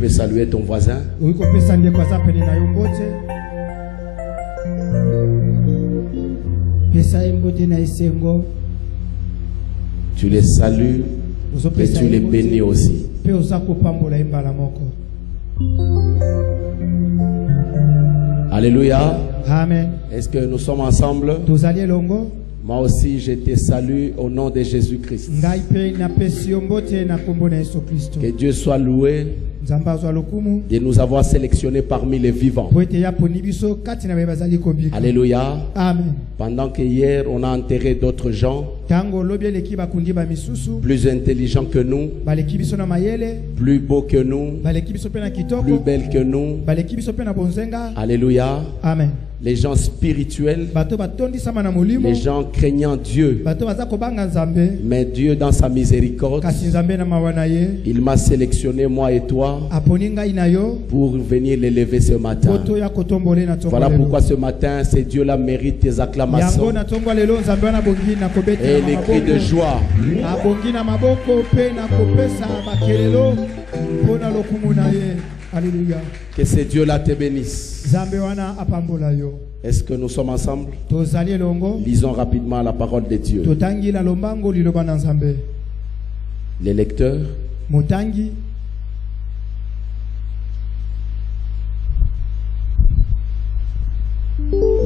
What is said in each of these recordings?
peux saluer ton voisin. Tu les salues et tu les bénis aussi. Alléluia. Amen. Est-ce que nous sommes ensemble? Moi aussi, je te salue au nom de Jésus-Christ. Que Dieu soit loué de nous avoir sélectionnés parmi les vivants. Alléluia. Amen. Pendant que hier, on a enterré d'autres gens plus intelligents que nous, plus beaux que nous, plus belles que nous. Alléluia. Amen. Les gens spirituels, les gens craignant Dieu. Mais Dieu, dans sa miséricorde, il m'a sélectionné, moi et toi, pour venir l'élever ce matin. Voilà pourquoi ce matin, c'est Dieu la mérite tes acclamations et les cris de joie. Alléluia. Que ce Dieu-là te bénisse. Est-ce que nous sommes ensemble? Lisons rapidement la parole de Dieu. Les lecteurs.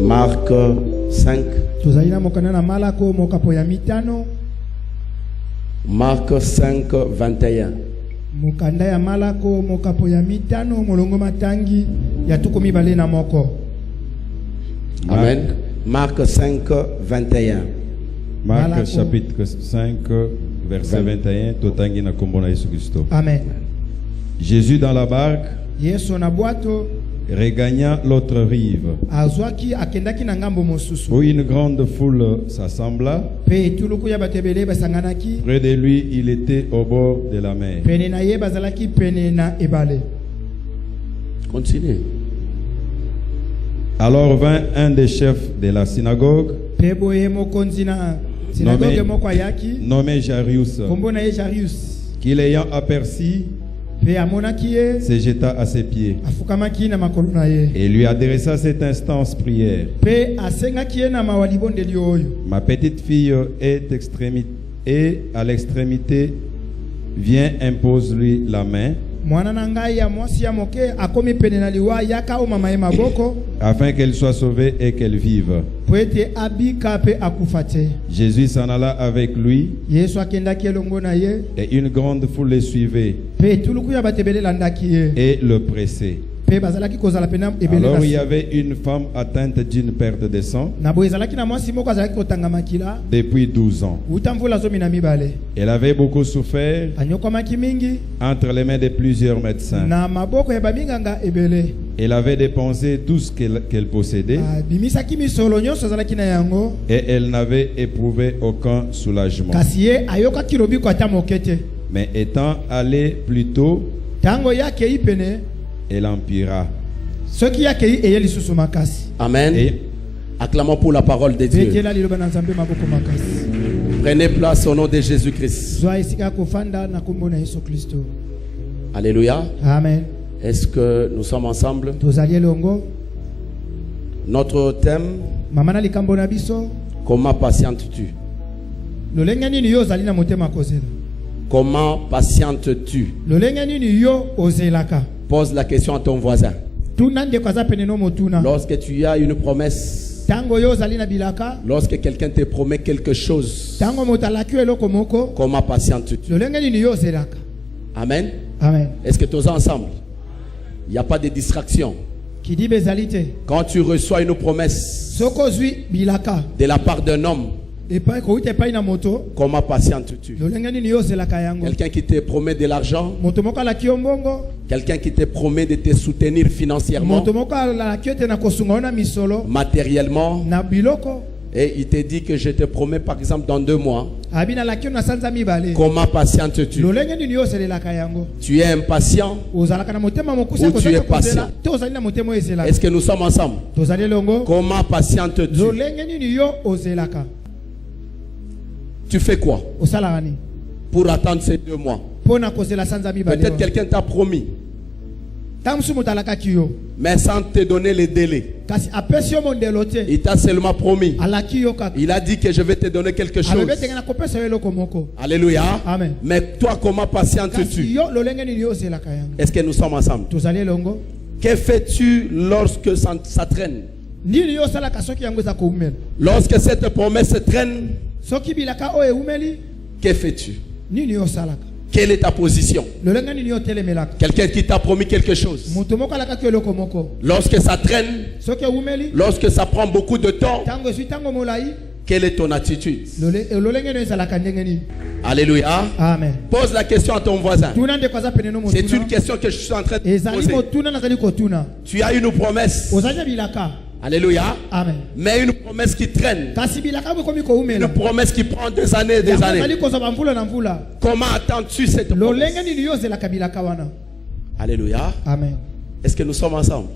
Marc 5. Marc 5, 21. Mukanda ya malako mokapo ya mitano molongo matangi ya tukumi bale na moko. Amen. Marc 5, 21. Marc chapitre 5, verset 21. Totangi na kombo na Yesu Kristo. Amen. Jésus dans la barque Yesu na bwato regagna l'autre rive. azwaki akendaki na ngambo mosusu. Où une grande foule s'assembla. Pe tuluku ya batebele basanganaki. Près de lui, il était au bord de la mer. Pene na ye bazalaki pene na ebale. Continue. Alors vint un des chefs de la synagogue, Pe boye mokonzi na synagogue moko ayaki. nommé Jarius, Kombo na ye Jarius. qui l'ayant aperçu, Pe amonaki ye. se jeta à ses pieds Afukamaki na makolo na ye. et lui adressa cette instance prière. Pe asengaki ye na mawalibondeli oyo. Ma petite fille est à l'extrémité, viens, impose-lui la main, Mwana na ngai ya mwasi ya moke akomi pene na liwa yaka o mama ye maboko afin qu'elle soit sauvée et qu'elle vive. po ete abika pe akufate. Jésus s'en alla avec lui Yesu akendaki elongo na ye et une grande foule le suivait pe tuluku ya batebele landaki ye et le pressait. pe bazalaki kozala pena ebele Alors na il y se. avait une femme atteinte d'une perte de sang Na boye ezalaki na mwasi moko azalaki kotanga makila depuis 12 ans. uta mvula zomi na mibale. Elle avait beaucoup souffert Anyokwamaki mingi entre les mains de plusieurs médecins. na maboko ya baminganga ebele. Elle avait dépensé tout ce qu'elle possédait Bimisaki misolo nyonso azalaki na yango et elle n'avait éprouvé aucun soulagement. kasi ye ayokaki lobiko ata moke te. Mais étant allée plus tôt, Tango yakei pene elle empira. soki yakei eye lisusu makasi. Amen. Et Acclamons pour la parole de Dieu. Betela liloba na Nzambe maboko makasi. Prenez place au nom de Jésus-Christ. Zwa esika kofanda na kombo na Yesu Kristo. Alléluia. Amen. Est-ce que nous sommes ensemble? Tozali elongo. Notre thème, Mama na likambo na biso. comment patientes-tu? Lolenge nini yo ozali na motema kozela? Comment patientes-tu? Lolenge nini yo ozelaka? Pose la question à ton voisin. Tuna ndeko aza pene no motuna. Lorsque tu as une promesse, Tango yo ozali na bilaka. lorsque quelqu'un te promet quelque chose, Tango motalaki eloko moko. comment patientes-tu? Lolenge nini yo ozelaka? Amen. Amen. Est-ce que tous ensemble? Il n'y a pas de distraction. Kidi bezalite. Quand tu reçois une promesse Soko zwi bilaka. de la part d'un homme, Epai ko ite pai na moto. comment patientes-tu? Lolenge nini yo ozelaka yango? Quelqu'un qui te promet de l'argent, Moto moko alaki yo mbongo. quelqu'un qui te promet de te soutenir financièrement, Moto moko alaki yo te na kosunga na misolo. matériellement, Na biloko. et il te dit que je te promets par exemple dans 2 mois. Abina lakio na sanza mibale. Comment patientes-tu? Lolenge nini yo selelaka yango? Tu es impatient Ozalaka na motema mokusa ou tu es patient? te ozali na motema ezelaka. Est-ce que nous sommes ensemble? Tozali longo. Comment patientes-tu? Lolenge nini yo ozelaka? Tu fais quoi Osalaka ni? pour attendre ces 2 mois? Pona kozela sanza mibale. Peut-être quelqu'un t'a promis Mais sans te donner les délais. Il t'a seulement promis. Il a dit que je vais te donner quelque chose. Alléluia. Amen. Mais toi, comment patientes-tu? Est-ce que nous sommes ensemble? Que fais-tu lorsque ça traîne? Lorsque cette promesse traîne, que fais-tu? Quelle est ta position? Quelqu'un qui t'a promis quelque chose. Lorsque ça traîne, lorsque ça prend beaucoup de temps, quelle est ton attitude? Alléluia. Amen. Pose la question à ton voisin. C'est une question que je suis en train de poser. Tu as une promesse. Alléluia. Amen. Mais une promesse qui traîne. Une promesse qui prend des années et des années. Comment attends-tu cette promesse? Alléluia. Amen. Est-ce que nous sommes ensemble?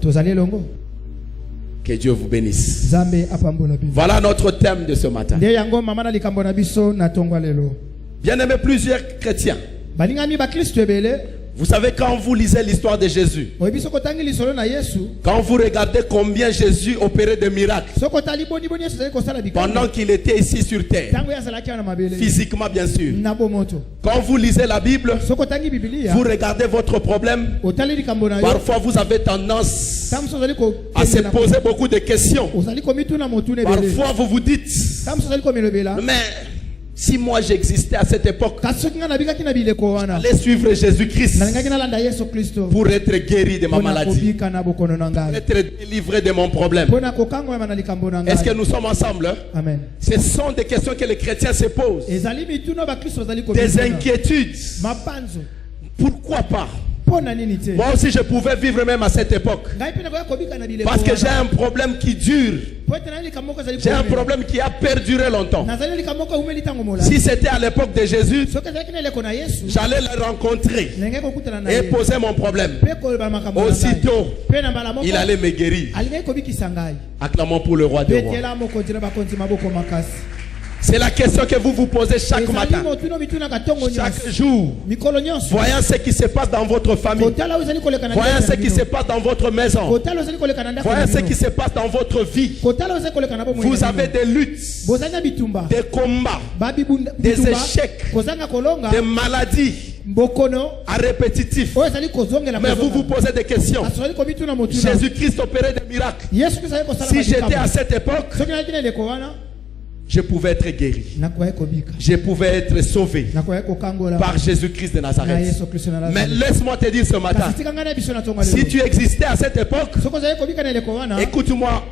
Que Dieu vous bénisse. Voilà notre thème de ce matin. Bien-aimés, plusieurs chrétiens. Vous savez, quand vous lisez l'histoire de Jésus, quand vous regardez combien Jésus opérait de miracles pendant qu'il était ici sur terre, physiquement bien sûr, quand vous lisez la Bible, vous regardez votre problème, parfois vous avez tendance à se poser beaucoup de questions. Parfois vous vous dites, mais si moi j'existais à cette époque, j'allais suivre Jésus-Christ pour être guéri de ma maladie, pour être délivré de mon problème. Est-ce que nous sommes ensemble? Amen. Ce sont des questions que les chrétiens se posent. Des inquiétudes. Pourquoi pas? Moi aussi je pouvais vivre même à cette époque. Parce que j'ai un problème qui dure. J'ai un problème qui a perduré longtemps. Si c'était à l'époque de Jésus, j'allais le rencontrer et poser mon problème. Aussitôt, il allait me guérir. Acclamons pour le roi des rois. C'est la question que vous vous posez chaque matin, chaque jour, voyant ce qui se passe dans votre famille, voyant ce qui se passe dans votre maison, voyant ce qui se passe dans votre vie. Vous avez des luttes, des combats, des échecs, des maladies à répétitif. Mais vous vous posez des questions. Jésus-Christ opérait des miracles. Si j'étais à cette époque, je pouvais être guéri. Je pouvais être sauvé par Jésus-Christ de Nazareth. Mais laisse-moi te dire ce matin, si tu existais à cette époque, écoute-moi,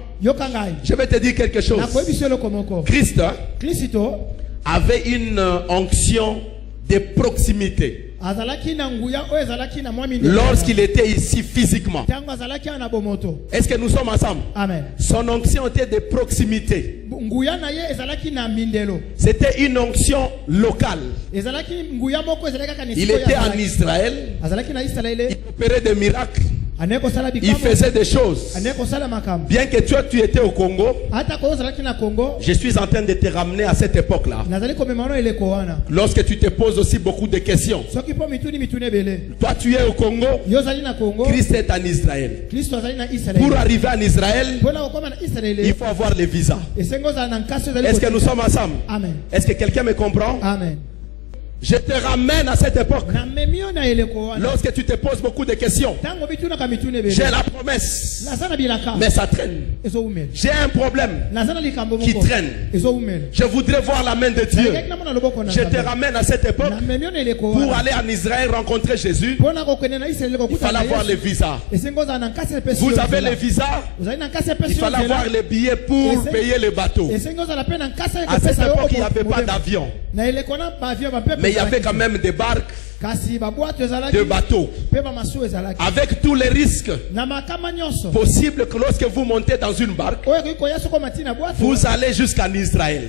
je vais te dire quelque chose. Christ avait une onction de proximité lorsqu'il était ici physiquement. Est-ce que nous sommes ensemble? Amen. Son onction était de proximité. C'était une onction locale. Il était en Israël. Il opérait des miracles. Il faisait des choses. Bien que toi tu étais au Congo, je suis en train de te ramener à cette époque-là. Lorsque tu te poses aussi beaucoup de questions. Toi tu es au Congo, Christ est en Israël. Pour arriver en Israël, il faut avoir le visa. Est-ce que nous sommes ensemble? Est-ce que quelqu'un me comprend? Amen. Je te ramène à cette époque. Lorsque tu te poses beaucoup de questions, j'ai la promesse, mais ça traîne. J'ai un problème qui traîne. Je voudrais voir la main de Dieu. Je te ramène à cette époque pour aller en Israël rencontrer Jésus. Il fallait avoir le visa. Vous avez le visa. Il fallait avoir les billets pour payer le bateau. À cette époque, il n'y avait pas d'avion. Mais il y avait quand même des barques, des bateaux, avec tous les risques possibles que lorsque vous montez dans une barque, vous allez jusqu'en Israël.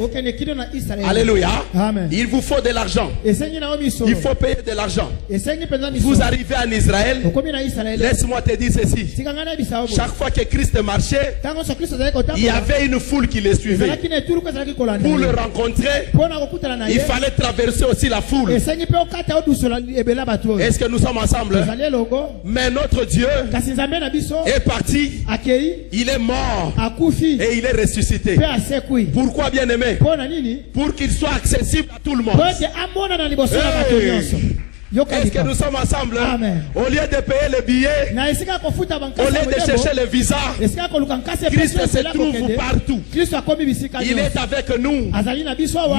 Alléluia. Amen. Il vous faut de l'argent. Il faut payer de l'argent. Vous arrivez en Israël. Laisse-moi te dire ceci. Chaque fois que Christ marchait, il y avait une foule qui le suivait. Pour le rencontrer, il fallait traverser aussi la foule. Est-ce que nous sommes ensemble? Mais notre Dieu est parti, il est mort et il est ressuscité. Pourquoi, bien aimé? Pour qu'il soit accessible à tout le monde. Est-ce que nous sommes ensemble? Amen. Au lieu de payer le billet, au lieu de chercher le visa, Christ se trouve partout. Il est avec nous,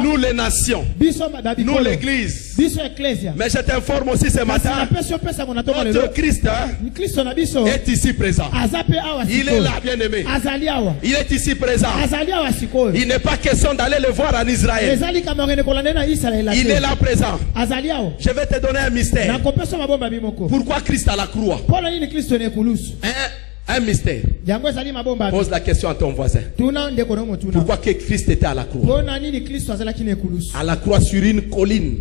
nous les nations, nous l'église. Mais je t'informe aussi ce matin, notre Christ est ici présent. Il est là, bien aimé. Il est ici présent. Il n'est pas question d'aller le voir en Israël. Il est là présent. Je vais te donner un mystère. Pourquoi Christ à la croix? Un mystère. Pose la question à ton voisin. Pourquoi que Christ était à la croix? À la croix sur une colline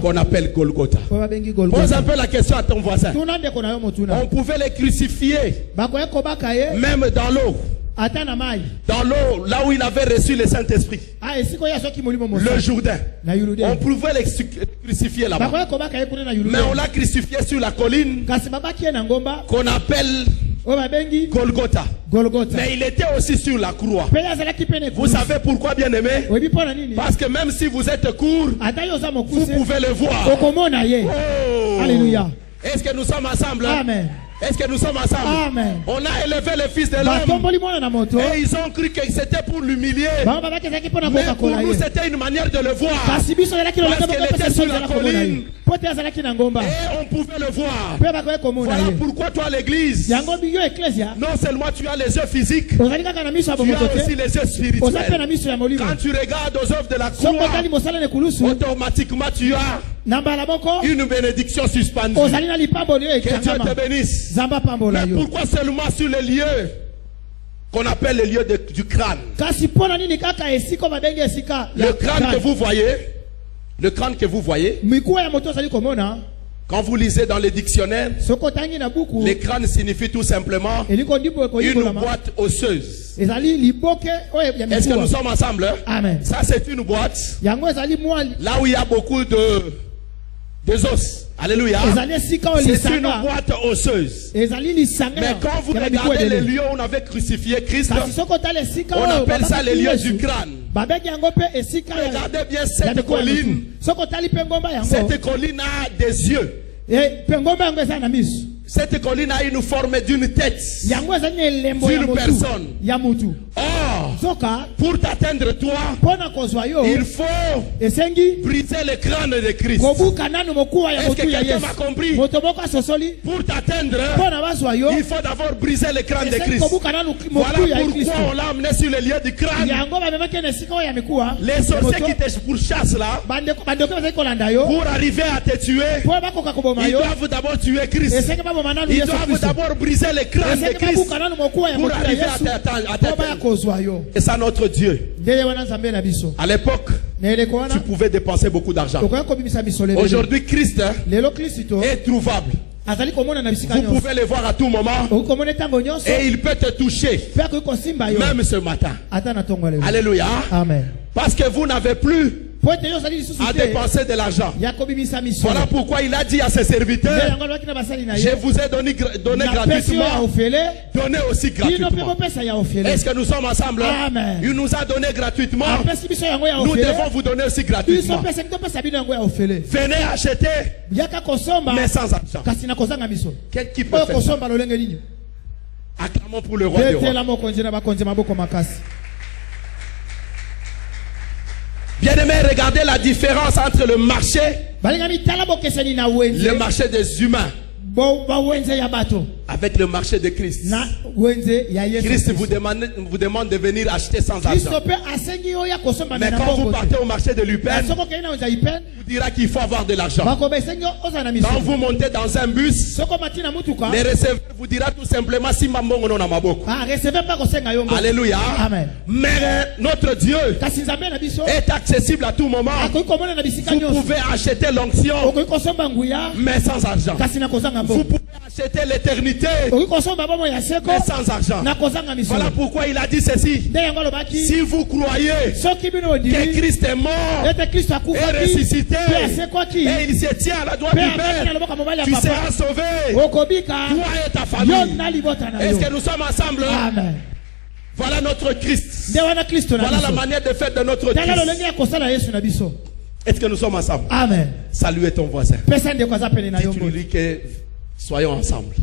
qu'on appelle Golgotha. Pose un peu la question à ton voisin. On pouvait les crucifier même dans l'eau. Dans l'eau, là où il avait reçu le Saint-Esprit, le Jourdain, on pouvait les crucifier là-bas. Mais on l'a crucifié sur la colline qu'on appelle Golgotha. Mais il était aussi sur la croix. Vous savez pourquoi, bien aimé? Parce que même si vous êtes court, vous pouvez le voir. Oh. Alléluia. Est-ce que nous sommes ensemble? Amen. Est-ce que nous sommes ensemble? Amen. On a élevé le Fils de l'homme et ils ont cru que c'était pour l'humilier. Mais pour nous, c'était une manière de le voir. Parce qu'il était sur la colline et on pouvait le voir. Voilà pourquoi toi, l'église, non seulement tu as les yeux physiques, tu as aussi les yeux spirituels. Quand tu regardes aux œuvres de la croix, automatiquement tu as une bénédiction suspendue. Que Dieu te bénisse. Mais pourquoi seulement sur les lieux qu'on appelle les lieux du crâne? Le crâne que vous voyez, quand vous lisez dans les dictionnaires, les crânes signifient tout simplement une boîte osseuse. Est-ce que nous sommes ensemble? Amen. Ça, c'est une boîte là où il y a beaucoup des os. Alléluia. C'est une boîte osseuse. Mais quand vous regardez les lieux où on avait crucifié Christ, on appelle ça les lieux du crâne. Regardez bien cette colline. Cette colline a des yeux. Cette colline a une forme d'une tête, d'une personne. Or, pour t'atteindre toi, il faut briser le crâne de Christ. Est-ce que quelqu'un m'a compris? Pour t'atteindre, il faut d'abord briser le crâne de Christ. Voilà pourquoi on l'a amené sur le lieu du crâne. Les sorciers qui te pourchassent là, pour arriver à te tuer, ils doivent d'abord tuer Christ. Ils doivent d'abord briser le crâne de Christ pour arriver à t'atteindre. Et ça, notre Dieu. À l'époque, tu pouvais dépenser beaucoup d'argent. Aujourd'hui, Christ est trouvable. Vous pouvez le voir à tout moment et il peut te toucher même ce matin. Alléluia. Amen. Parce que vous n'avez plus à dépenser de l'argent. Voilà pourquoi il a dit à ses serviteurs, je vous ai donné gratuitement, donnez aussi gratuitement. Est-ce que nous sommes ensemble? Amen. Il nous a donné gratuitement, nous devons vous donner aussi gratuitement. Venez acheter, mais sans argent. Qui peut faire ça? Acclamons pour le roi des rois. Bien-aimés, regardez la différence entre le marché des humains avec le marché de Christ. Christ vous demande de venir acheter sans argent. Mais quand vous partez au marché de l'Upen, vous dira qu'il faut avoir de l'argent. Quand vous montez dans un bus, le receveur vous dira tout simplement si mambongo non amaboko. Alléluia. Mais notre Dieu est accessible à tout moment. Vous pouvez acheter l'onction, mais sans argent. Vous pouvez acheter l'éternité, prospérité, mais sans argent. Voilà pourquoi il a dit ceci. Si vous croyez que Christ est mort et ressuscité, et il se tient à la droite du Père, tu seras sauvé, toi et ta famille. Est-ce que nous sommes ensemble? Amen. Voilà notre Christ. Voilà la manière de faire de notre Christ. Est-ce que nous sommes ensemble? Amen. Saluez ton voisin. Dis-lui que soyons ensemble.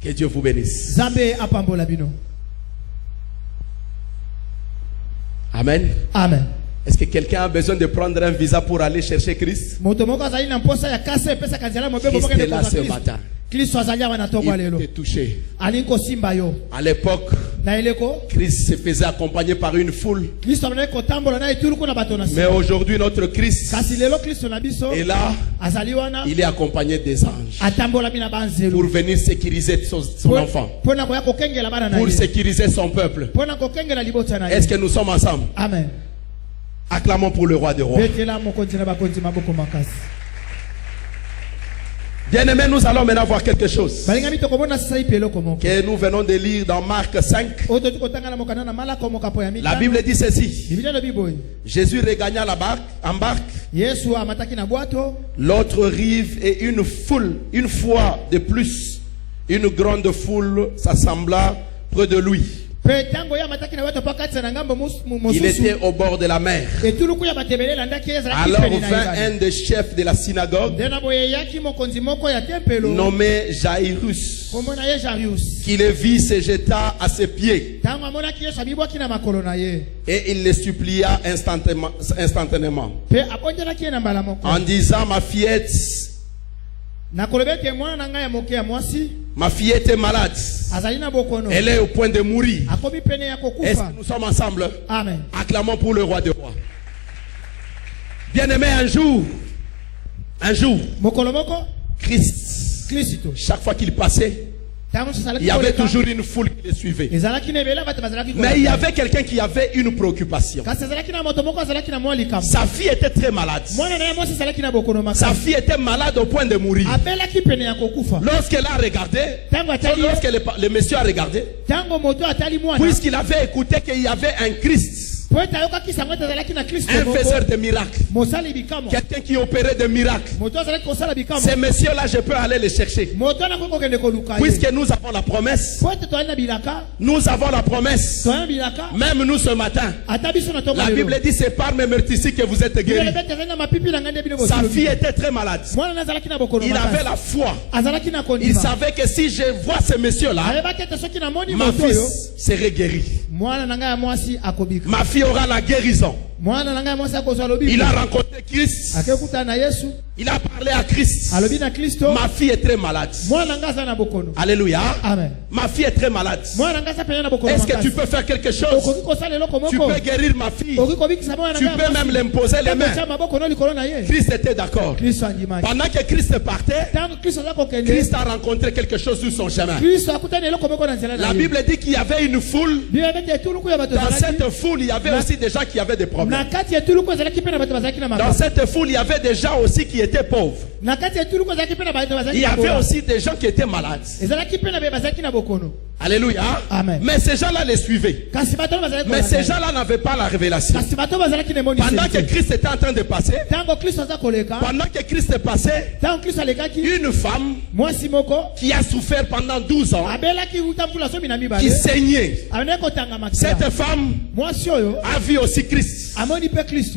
Que Dieu vous bénisse. Amen. Amen. Est-ce que quelqu'un a besoin de prendre un visa pour aller chercher Christ? Christ est là ce matin. Il t'est touché. À l'époque, Christ se faisait accompagner par une foule. Mais aujourd'hui, notre Christ est là. Il est accompagné des anges pour venir sécuriser son enfant, pour sécuriser son peuple. Est-ce que nous sommes ensemble? Amen. Acclamons pour le roi des rois. Bien-aimés, nous allons maintenant voir quelque chose que nous venons de lire dans Marc 5. La Bible dit ceci. Jésus regagna en barque, l'autre rive, et une fois de plus, une grande foule s'assembla près de lui. Il était au bord de la mer. Alors vint un des chefs de la synagogue, nommé Jairus, qui le vit, se jeta à ses pieds et il le supplia instantanément en disant: ma fillette est malade. Elle est au point de mourir. Est-ce que nous sommes ensemble? Amen. Acclamons pour le roi des rois. Bien-aimé, un jour, Christ, chaque fois qu'il passait, il y avait toujours une foule qui le suivait. Mais il y avait quelqu'un qui avait une préoccupation. Sa fille était très malade. Sa fille était malade au point de mourir. Lorsqu'elle a regardé, lorsque le monsieur a regardé, puisqu'il avait écouté qu'il y avait un Christ, un faiseur de miracles, quelqu'un qui opérait des miracles, ces messieurs-là, je peux aller les chercher. Puisque nous avons la promesse, même nous ce matin, la Bible dit: c'est par mes meurtrissures que vous êtes guéris. Sa fille était très malade. Il avait la foi. Il savait que si je vois ces messieurs-là, ma fille serait guérie. Ma fille aura la guérison. Il a rencontré Christ. Il a parlé à Christ. Ma fille est très malade. Alléluia. Amen. Ma fille est très malade. Est-ce que tu peux faire quelque chose? Tu peux guérir ma fille. Tu peux même l'imposer les mains. Christ était d'accord. Pendant que Christ partait, Christ a rencontré quelque chose sur son chemin. La Bible dit qu'il y avait une foule. Dans cette foule, il y avait aussi des gens qui avaient des problèmes. Dans cette foule, il y avait des gens aussi qui étaient pauvres. Il y avait aussi des gens qui étaient malades. Alléluia. Amen. Mais ces gens-là les suivaient. Mais ces gens-là n'avaient pas la révélation. Pendant que Christ était en train de passer, une femme qui a souffert pendant 12 ans, qui saignait, cette femme a vu aussi Christ.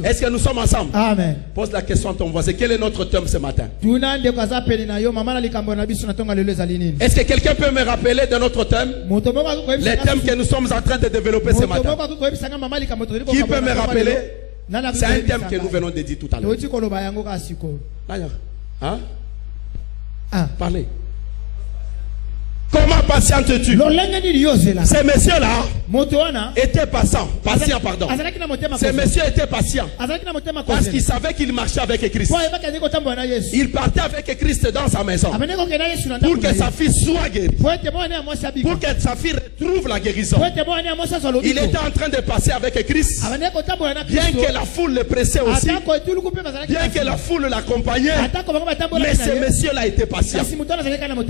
Est-ce que nous sommes ensemble? Amen. Pose la question à ton voisin. Quel est notre thème ce matin? Est-ce que quelqu'un peut me rappeler de notre thème? Les thèmes que nous sommes en train de développer ce matin. Qui peut me rappeler? C'est un thème que nous venons de dire tout à l'heure. Hein? Parlez. Comment patientes-tu? Ces messieurs-là étaient patients, pardon. Ces messieurs étaient patients parce qu'ils savaient qu'il marchait avec Christ. Il partait avec Christ dans sa maison pour que sa fille soit guérie, pour que sa fille retrouve la guérison. Il était en train de passer avec Christ, bien que la foule le pressait aussi, bien que la foule l'accompagnait, mais ces messieurs-là étaient patients.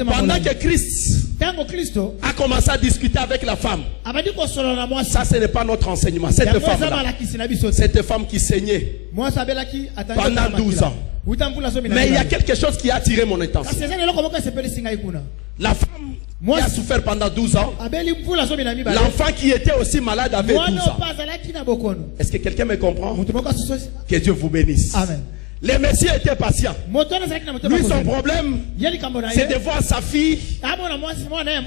Pendant que Christ a commencé à discuter avec la femme, ça ce n'est pas notre enseignement. Cette femme qui saignait pendant 12 ans. Mais il y a quelque chose qui a attiré mon attention. La femme qui a souffert pendant 12 ans, l'enfant qui était aussi malade avait 12 ans. Est-ce que quelqu'un me comprend? Que Dieu vous bénisse. Amen. Les messieurs étaient patients. Lui, son problème, c'est de voir sa fille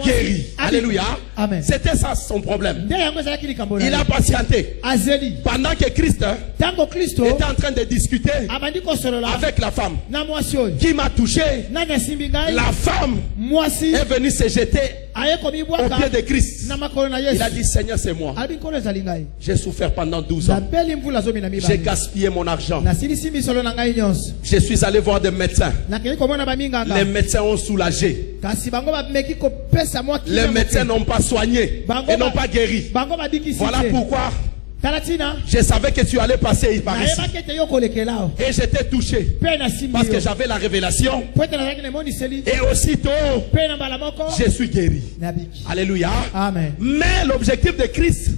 guérie. Alléluia. C'était ça son problème. Il a patienté. Pendant que Christ était en train de discuter avec la femme qui m'a touché, la femme est venue se jeter au pied de Christ. Il a dit, Seigneur, c'est moi. J'ai souffert pendant 12 ans. J'ai gaspillé mon argent. Je suis allé voir des médecins. Les médecins ont soulagé. Les médecins n'ont pas soigné et n'ont pas guéri. Voilà pourquoi je savais que tu allais passer par ici. Et j'étais touché parce que j'avais la révélation. Et aussitôt, je suis guéri. Alléluia. Amen. Mais l'objectif de Christ,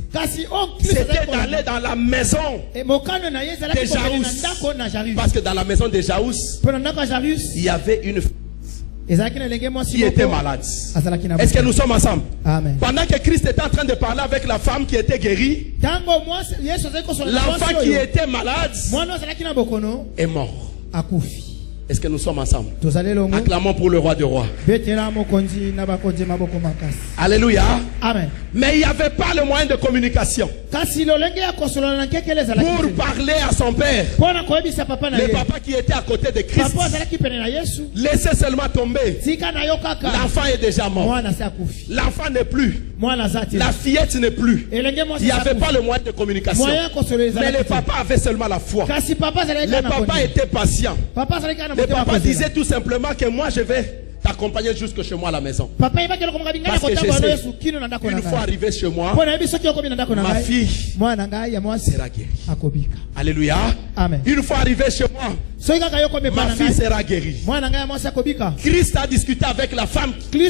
c'était d'aller dans la maison de Jairus. Parce que dans la maison de Jairus, il y avait une femme qui était malade. Est-ce que nous sommes ensemble? Amen. Pendant que Christ était en train de parler avec la femme qui était guérie, l'enfant qui était malade est mort. Est-ce que nous sommes ensemble? Acclamons pour le roi des rois. Alléluia. Amen. Mais il n'y avait pas le moyen de communication pour parler à son père. Le papa qui était à côté de Christ laissait seulement tomber. L'enfant est déjà mort. L'enfant n'est plus. La fillette n'est plus. Il n'y avait pas le moyen de communication. Mais le papa avait seulement la foi. Le papa était patient. Le papa disait tout simplement que moi je vais t'accompagner jusque chez moi à la maison. Parce que je sais, une fois arrivé chez moi, ma fille sera guérie. Alléluia. Amen. Une fois arrivé chez moi, ma fille sera guérie. Christ a discuté avec la femme qui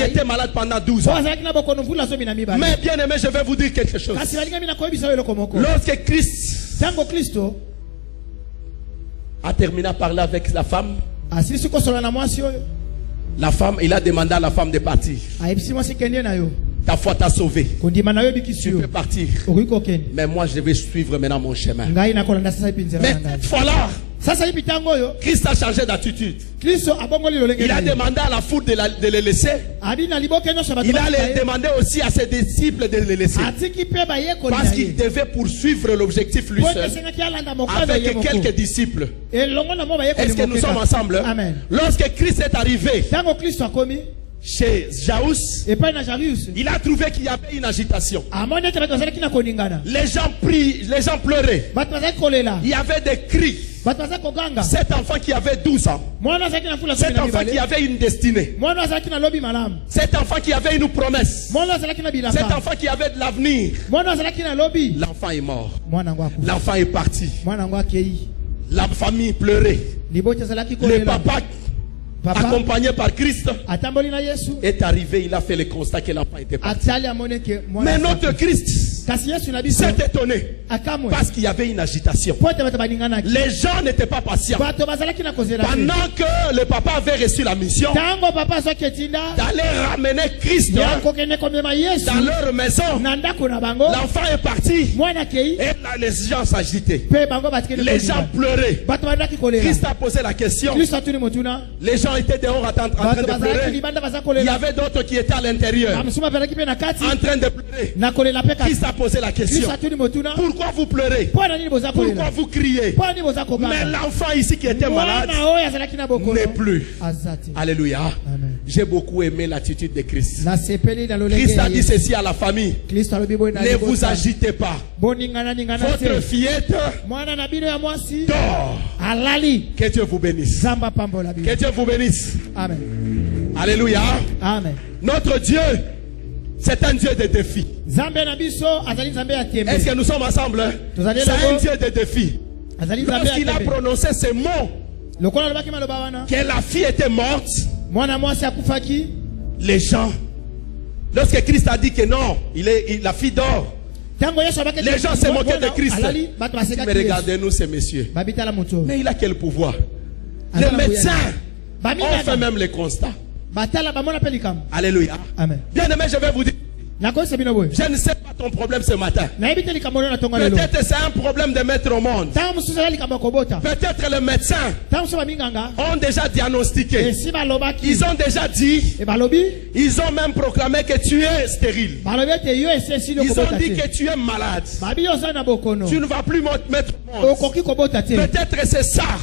était malade pendant 12 ans. Mais bien aimé, je vais vous dire quelque chose. Lorsque Christ a terminé à parler avec la femme, il a demandé à la femme de partir. Ta foi t'a sauvé. Tu peux partir. Mais moi je vais suivre maintenant mon chemin. Mais cette fois-là, Christ a changé d'attitude. Il a demandé à la foule de le laisser. Il a demandé aussi à ses disciples de le laisser. Parce qu'il devait poursuivre l'objectif lui seul avec quelques disciples. Est-ce que nous sommes ensemble? Amen. Lorsque Christ est arrivé chez Jairus, il a trouvé qu'il y avait une agitation. Les gens prient, les gens pleuraient. Il y avait des cris. Cet enfant qui avait 12 ans, cet enfant qui avait une destinée, cet enfant qui avait une promesse, cet enfant qui avait de l'avenir, l'enfant est mort. L'enfant est parti. La famille pleurait. Le papa, accompagné par Christ, est arrivé. Il a fait le constat que l'enfant était parti. Mais notre Christ s'est étonné parce qu'il y avait une agitation. Les gens n'étaient pas patients. Pendant que le papa avait reçu la mission d'aller ramener Christ dans leur maison, l'enfant est parti et là, les gens s'agitaient. Les gens pleuraient. Christ a posé la question. Les gens étaient dehors en train de pleurer. Il y avait d'autres qui étaient à l'intérieur en train de pleurer. Christ a posé la question. Pourquoi vous pleurez? Pourquoi vous criez? Mais l'enfant ici qui était malade n'est plus. Alléluia. J'ai beaucoup aimé l'attitude de Christ. Christ a dit ceci à la famille. Ne vous agitez pas. Votre fillette dort. Que Dieu vous bénisse. Que Dieu vous bénisse. Amen. Alléluia. Amen. Notre Dieu, c'est un Dieu de défis. Est-ce que nous sommes ensemble? C'est un Dieu de défis. Lorsqu'il a prononcé ces mots, que la fille était morte, les gens, lorsque Christ a dit que non, la fille dort, les gens se moquaient de Christ. Mais regardez-nous ces messieurs. Mais il a quel pouvoir? Les médecins ont fait même les constats. Alléluia. Bien aimé, je vais vous dire. Je ne sais pas ton problème ce matin. Peut-être c'est un problème de mettre au monde. Peut-être les médecins ont déjà diagnostiqué. Ils ont déjà dit. Ils ont même proclamé que tu es stérile. Ils ont dit que tu es malade. Tu ne vas plus mettre au monde. Peut-être c'est ça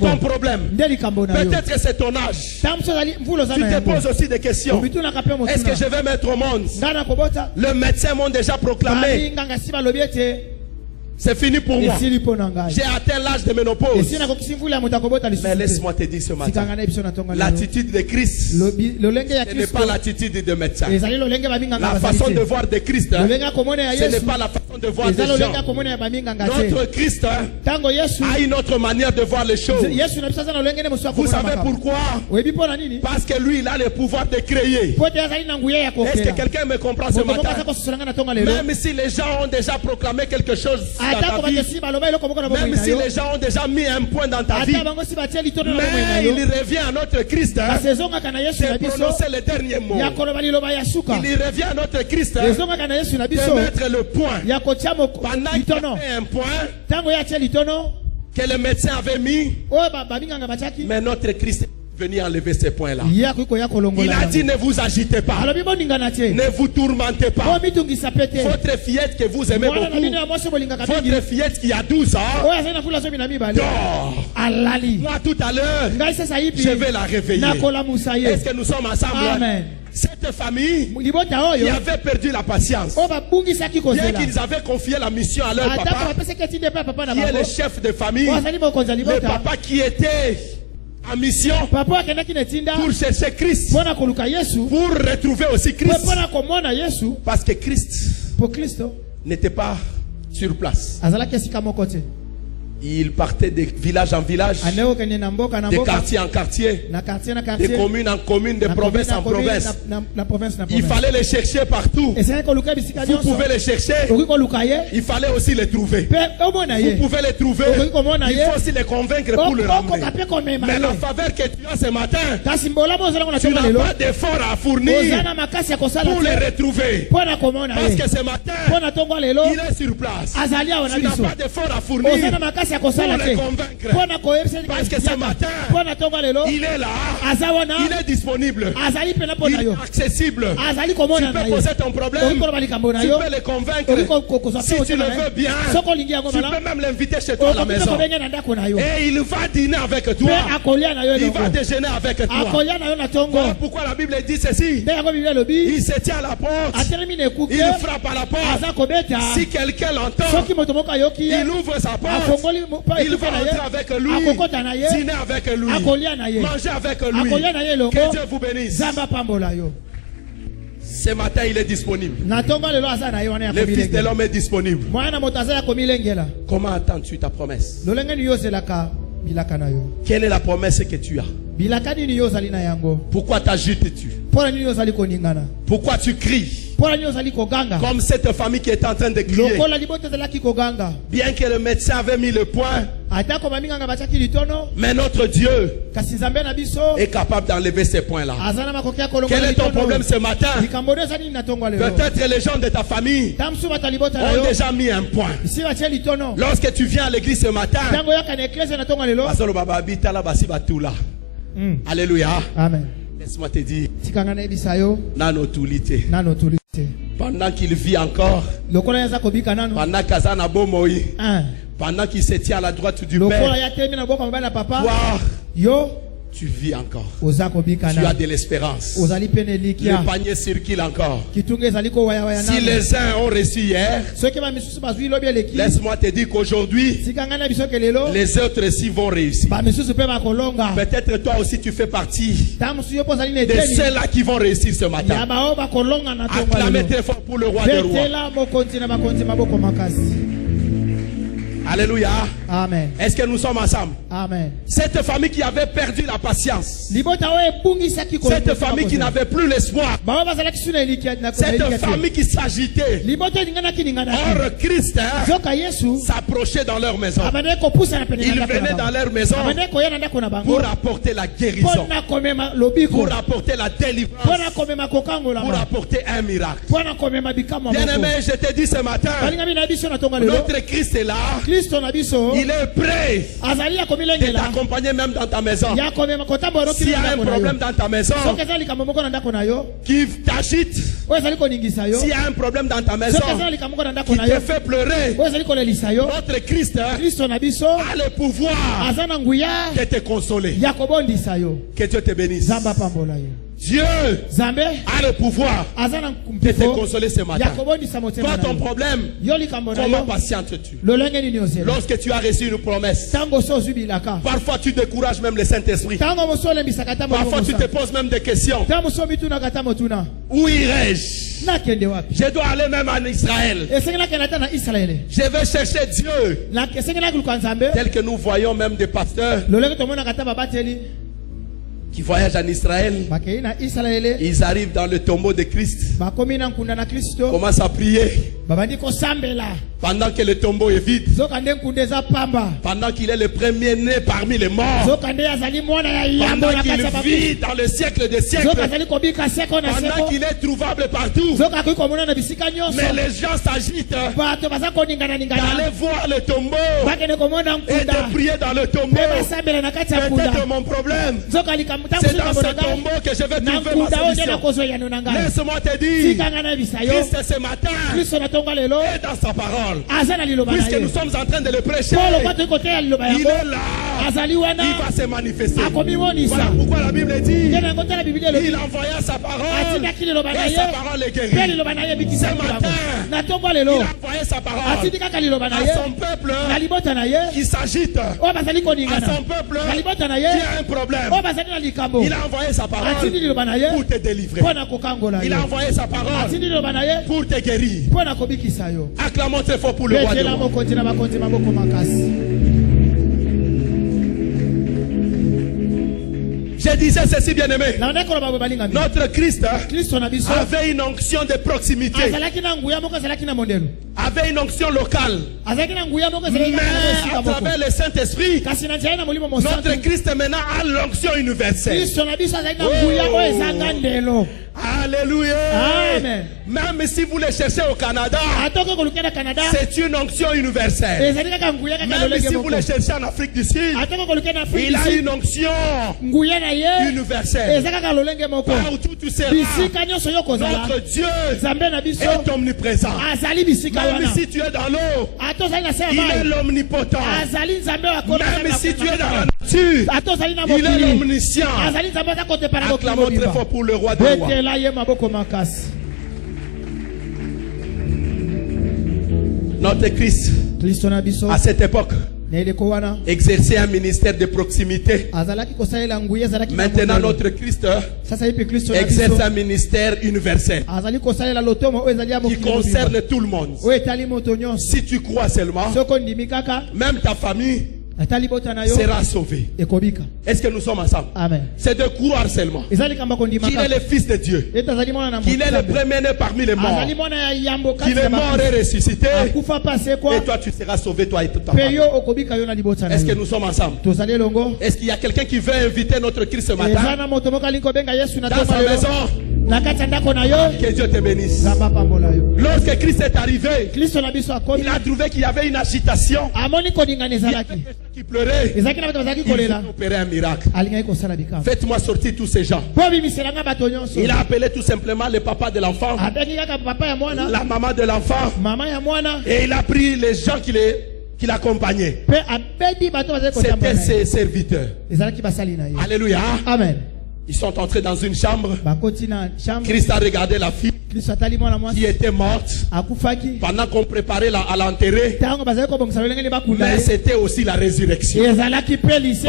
ton problème. Peut-être c'est ton âge. Tu te poses aussi des questions. Est-ce que je vais mettre au monde? Le médecin m'ont déjà proclamé. C'est fini pour moi. J'ai atteint l'âge de ménopause. Mais laisse-moi te dire ce matin, l'attitude de Christ, ce n'est pas l'attitude de médecin. La façon de voir de Christ, ce n'est pas la façon de voir des gens. Notre Christ a une autre manière de voir les choses. Vous savez pourquoi? Parce que lui, il a le pouvoir de créer. Est-ce que quelqu'un me comprend ce matin? Même si les gens ont déjà proclamé quelque chose, même si les gens ont déjà mis un point dans ta vie, mais il revient à notre Christ de prononcer les derniers mots. Il revient à notre Christ de mettre le point. Pendant qu'il y avait un point que le médecin avait mis, mais notre Christ est venu enlever ces points-là. Il a dit: ne vous agitez pas, ne vous tourmentez pas. Votre fillette que vous aimez beaucoup, votre fillette qui a 12 ans, dort. Moi tout à l'heure, je vais la réveiller. Est-ce que nous sommes ensemble? Amen. Cette famille qui avait perdu la patience, bien qu'ils avaient confié la mission à leur papa, qui est le chef de famille, le papa qui était en mission pour chercher Christ, pour retrouver aussi Christ, parce que Christ n'était pas sur place. Il partait de village en village, de quartier en quartier, de commune en commune, de province en province. Il fallait les chercher partout. Vous pouvez les chercher. Il fallait aussi les trouver. Vous pouvez les trouver. Il faut aussi les convaincre pour le ramener. Mais la faveur que tu as ce matin, tu n'as pas d'effort à fournir pour les retrouver. Parce que ce matin, il est sur place. Tu n'as pas d'effort à fournir pour les convaincre. Parce que ce matin, il est là, il est disponible, il est accessible. Tu peux poser ton problème, tu peux les convaincre. Si tu le veux bien, tu peux même l'inviter chez toi à la maison. Et il va dîner avec toi, il va déjeuner avec toi. Voilà pourquoi la Bible dit ceci: il se tient à la porte, il frappe à la porte. Si quelqu'un l'entend, il ouvre sa porte, il va entrer avec lui, dîner avec lui, manger avec lui. Que Dieu vous bénisse. Ce matin, il est disponible. Le Fils de l'homme est disponible. Comment attends-tu ta promesse? Quelle est la promesse que tu as? Pourquoi t'agites-tu? Pourquoi tu cries? Comme cette famille qui est en train de crier. Bien que le médecin avait mis le point, mais notre Dieu est capable d'enlever ces points-là. Quel est ton problème ce matin? Peut-être les gens de ta famille ont déjà mis un point. Lorsque tu viens à l'église ce matin, alléluia. Amen. Laisse-moi te dire, pendant qu'il vit encore, pendant qu'Azana Bomoi, pendant qu'il se tient à la droite du Père, toi, Tu vis encore. Tu as de l'espérance. Le panier circule encore. Si les uns ont reçu hier, laisse-moi te dire qu'aujourd'hui, les autres aussi vont réussir. Peut-être toi aussi tu fais partie de ceux-là qui vont réussir ce matin. Acclamez très fort pour le roi des rois. Alléluia. Amen. Est-ce que nous sommes ensemble? Amen. Cette famille qui avait perdu la patience. Cette famille qui n'avait plus l'espoir. Cette famille qui s'agitait. Or, Christ s'approchait dans leur maison. Il venait dans leur maison pour apporter la guérison, pour apporter la délivrance, pour apporter un miracle. Bien-aimé, je te dis ce matin, notre Christ est là. Il est prêt de t'accompagner même dans ta maison. S'il y a un problème dans ta maison qui t'agite, s'il y a un problème dans ta maison qui te fait pleurer, notre Christ a le pouvoir de te consoler. Que Dieu te bénisse. Dieu a le pouvoir de te consoler ce matin. Toi, ton problème, comment patientes-tu? Lorsque tu as reçu une promesse, parfois tu décourages même le Saint-Esprit. Parfois tu te poses même des questions. Où irai-je? Je dois aller même en Israël. Je vais chercher Dieu. Tel que nous voyons même des pasteurs qui voyagent en Israël. Ils arrivent dans le tombeau de Christ. Commencent à prier. Pendant que le tombeau est vide. Pendant qu'il est le premier-né parmi les morts. Pendant qu'il vit dans le siècle des siècles. Pendant qu'il est trouvable partout. Mais les gens s'agitent d'aller voir le tombeau et de prier dans le tombeau. Peut-être mon problème, c'est dans ce tombeau que je vais trouver ma solution. Laisse-moi te dire, Christ ce matin est dans sa parole. Puisque nous sommes en train de le prêcher, il est là. Il va se manifester. Voilà pourquoi la Bible dit, il envoya sa parole et sa parole est guérie. Ce matin, il envoyait sa parole à son peuple qui s'agite, à son peuple qui a un problème. Il a envoyé sa parole pour te délivrer. Il a envoyé sa parole pour te guérir. Acclamons très fort pour le roi des rois. Je disais ceci, bien-aimé. Notre Christ avait une onction de proximité, avait une onction locale. Mais à travers le Saint-Esprit, notre Christ maintenant a l'onction universelle. Oh. Alléluia. Amen. Même si vous le cherchez au Canada, c'est une onction universelle. Même si vous le cherchez en Afrique du Sud, il a une onction universelle. Partout tu seras, notre Dieu est omniprésent. Même si tu es dans l'eau, il est l'omnipotent. Même si tu es dans la nature, il est l'omniscient. Acclamons très fort pour le roi des rois. Notre Christ, à cette époque, exercer un ministère de proximité. Maintenant notre Christ exerce un ministère universel qui concerne tout le monde. Si tu crois seulement, même ta famille sera sauvé. Est-ce que nous sommes ensemble? C'est de croire seulement qu'il est le Fils de Dieu, qu'il est le premier-né parmi les morts, qu'il est mort et ressuscité, et toi tu seras sauvé, toi et toute ta famille. Est-ce que nous sommes ensemble? Est-ce qu'il y a quelqu'un qui veut inviter notre Christ ce matin dans sa maison? Que Dieu te bénisse. Lorsque Christ est arrivé, il a trouvé qu'il y avait une agitation. Il y avait des gens qui pleuraient. Il a opéré un miracle. Faites-moi sortir tous ces gens. Il a appelé tout simplement le papa de l'enfant, la maman de l'enfant, et il a pris les gens qui qui l'accompagnaient. C'était ses serviteurs. Alléluia. Amen. Ils sont entrés dans une chambre. Christ a regardé la fille qui était morte pendant qu'on préparait à l'enterrer. Mais c'était aussi la résurrection.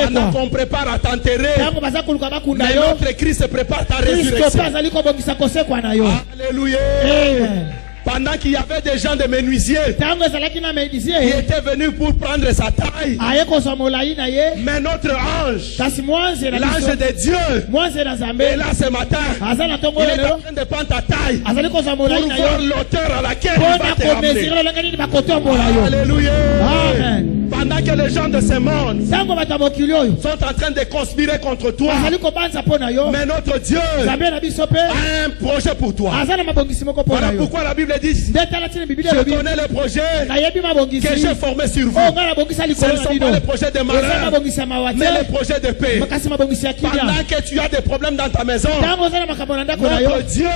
Pendant qu'on prépare à t'enterrer, mais notre Christ se prépare ta résurrection. Alléluia. Pendant qu'il y avait des gens de menuisiers qui étaient venus pour prendre sa taille. Mais notre ange, l'ange de Dieu, est là ce matin. Il est en train de prendre ta taille pour voir l'auteur à laquelle il va te ramener. Alléluia. Amen. Pendant que les gens de ce monde sont en train de conspirer contre toi, mais notre Dieu a un projet pour toi. Voilà pourquoi la Bible dit: je connais le projet que j'ai formé sur vous. Ce ne sont pas les projets de malheur, mais les projets de paix. Pendant que tu as des problèmes dans ta maison, notre Dieu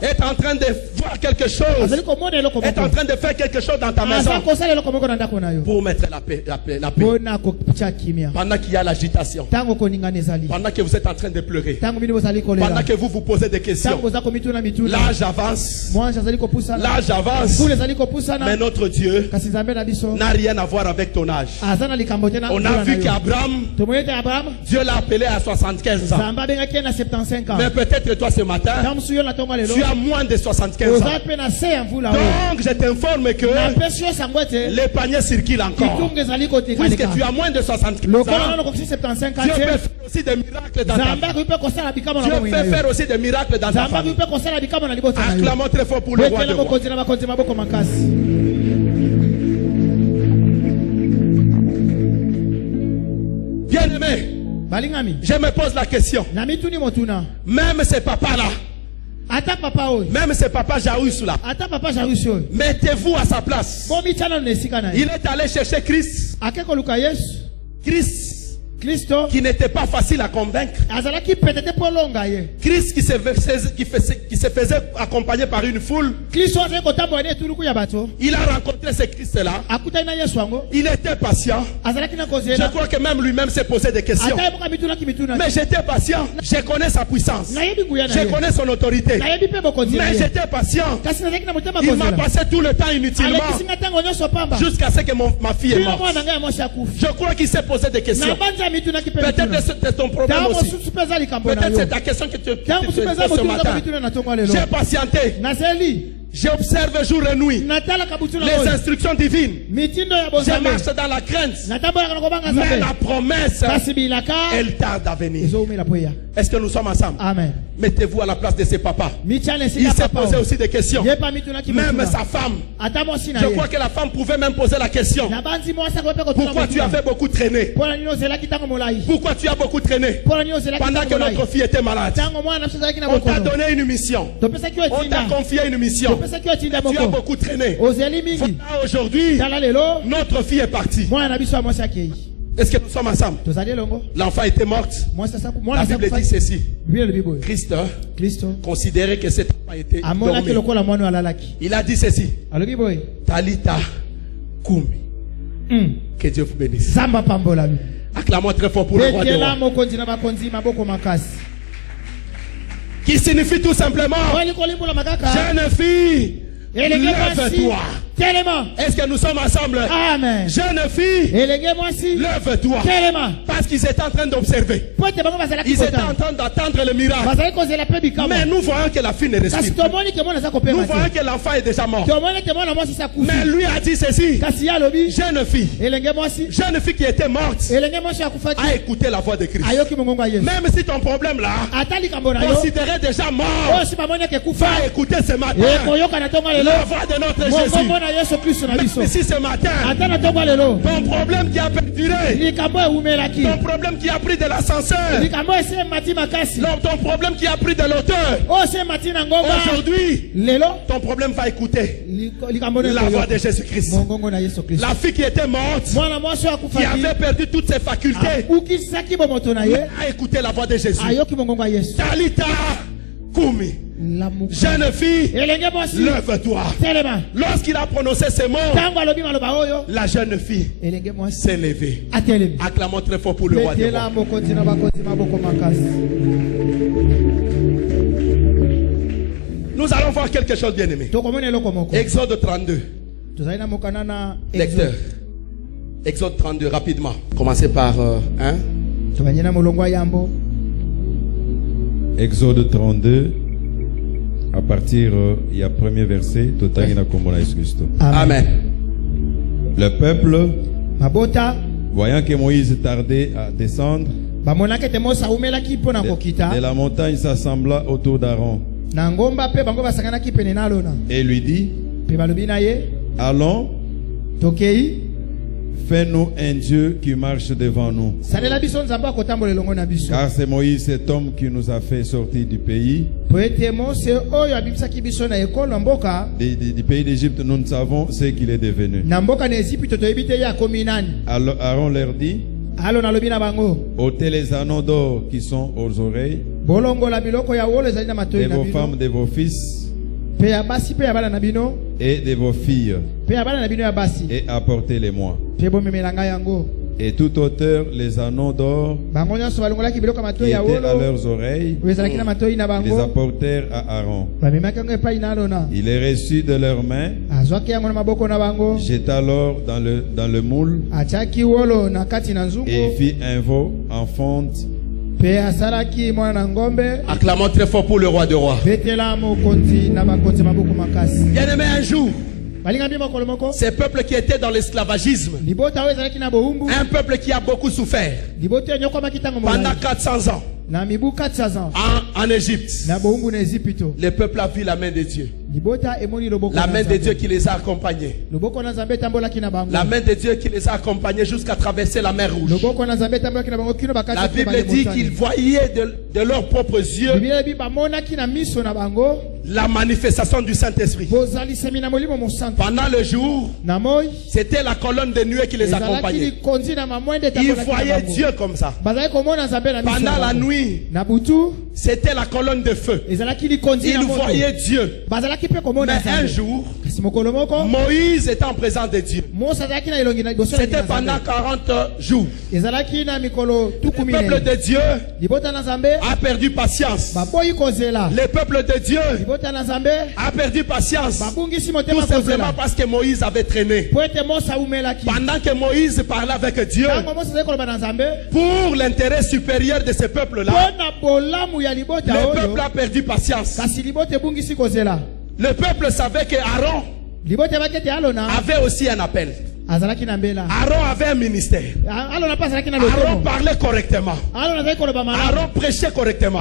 est en train de voir quelque chose, est en train de faire quelque chose dans ta maison pour mettre la paix. Pendant qu'il y a l'agitation, pendant que vous êtes en train de pleurer, pendant que vous posez des questions, l'âge avance. L'âge avance, mais notre Dieu n'a rien à voir avec ton âge. On a vu qu'Abraham, Dieu l'a appelé à 75 ans. Mais peut-être toi ce matin, tu as moins de 75 ans. Donc je t'informe que les paniers circulent encore. Puisque tu as moins de 75 ans, Dieu peut faire aussi des miracles dans ta famille. Dieu peut faire aussi des miracles dans ta famille. Acclamons très fort pour le roi de roi. Bien-aimé, je me pose la question. Même ces papas-là, même ce papa Jairus là, mettez-vous à sa place. Il est allé chercher Christ. Christ qui n'était pas facile à convaincre. Christ qui se faisait accompagner par une foule. Il a rencontré ce Christ-là. Il était patient. Je crois que même lui-même s'est posé des questions. Mais j'étais patient. Je connais sa puissance. Je connais son autorité. Mais j'étais patient. Il m'a passé tout le temps inutilement jusqu'à ce que ma fille est morte. Je crois qu'il s'est posé des questions. Peut-être c'est ton problème aussi. Peut-être c'est ta question que tu poses ce matin. J'ai patienté. J'observe jour et nuit les instructions divines. Je marche dans la crainte. Mais la promesse, elle tarde à venir. Est-ce que nous sommes ensemble? Amen. Mettez-vous à la place de ces papas. Il s'est posé aussi des questions. Même sa femme. Je crois que la femme pouvait même poser la question: pourquoi tu avais beaucoup traîné? Pourquoi tu as beaucoup traîné pendant que notre fille était malade? On t'a donné une mission. On t'a confié une mission. Tu as beaucoup traîné. Aujourd'hui, notre fille est partie. Est-ce que nous sommes ensemble? L'enfant était morte. La Bible dit ceci: Christ considérait que cet enfant était dormi. Il a dit ceci: Talita Kumi. Que Dieu vous bénisse. Acclamons très fort pour le roi de roi. Qui signifie tout simplement: jeune fille, lève-toi. Est-ce que nous sommes ensemble? Amen. Jeune fille, lève-toi. Parce qu'ils étaient en train d'observer. Ils étaient en train d'attendre le miracle. Mais nous voyons que la fille ne respire pas. Nous voyons que l'enfant est déjà mort. Mais lui a dit ceci: jeune fille qui était morte a écouté la voix de Christ. Même si ton problème là considéré déjà mort, va écouter ce matin la voix de notre Jésus. Même si ce matin ton problème qui a perduré, ton problème qui a pris de l'ascenseur, ton problème qui a pris de l'auteur, aujourd'hui ton problème va écouter la voix de Jésus-Christ. La fille qui était morte, qui avait perdu toutes ses facultés, a écouté la voix de Jésus. Talita Kumi. Jeune fille, lève-toi. Lorsqu'il a prononcé ces mots, la jeune fille s'est levée. Acclamons très fort pour le roi des rois. Nous allons voir quelque chose, bien aimé. Exode 32. Lecteur. Exode 32, rapidement. Commencez par 1. Exode 32, à partir du premier verset, Amen. Le peuple, voyant que Moïse tardait à descendre, de la montagne s'assembla autour d'Aaron et lui dit, allons, fais-nous un Dieu qui marche devant nous. Car c'est Moïse, cet homme qui nous a fait sortir du pays. Du pays d'Égypte, nous ne savons ce qu'il est devenu. Alors Aaron leur dit, ôtez les anneaux d'or qui sont aux oreilles de vos femmes, de vos fils et de vos filles, et apportez-les-moi. Et tout auteur les anneaux d'or qui étaient à leurs oreilles, ils les apportèrent à Aaron. Il les reçut de leurs mains, jeta alors dans le moule et fit un veau en fonte. Acclamons très fort pour le roi des rois. Bien aimé, un jour, ces peuples qui étaient dans l'esclavagisme, un peuple qui a beaucoup souffert pendant 400 ans en Égypte, le peuple a vu la main de Dieu. La main de Dieu qui les a accompagnés. La main de Dieu qui les a accompagnés jusqu'à traverser la mer Rouge. La Bible dit qu'ils voyaient de leurs propres yeux la manifestation du Saint-Esprit. Pendant le jour, c'était la colonne de nuée qui les accompagnait. Ils voyaient Dieu comme ça. Pendant la nuit, c'était la colonne de feu. Ils voyaient Dieu. Mais un jour, Moïse était en présence de Dieu. C'était pendant 40 jours. Le peuple de Dieu a perdu patience. Le peuple de Dieu a perdu patience. Tout simplement parce que Moïse avait traîné. Pendant que Moïse parlait avec Dieu pour l'intérêt supérieur de ce peuple-là, le peuple a perdu patience. Le peuple savait que Aaron avait aussi un appel. Aaron avait un ministère. Aaron parlait correctement. Aaron prêchait correctement.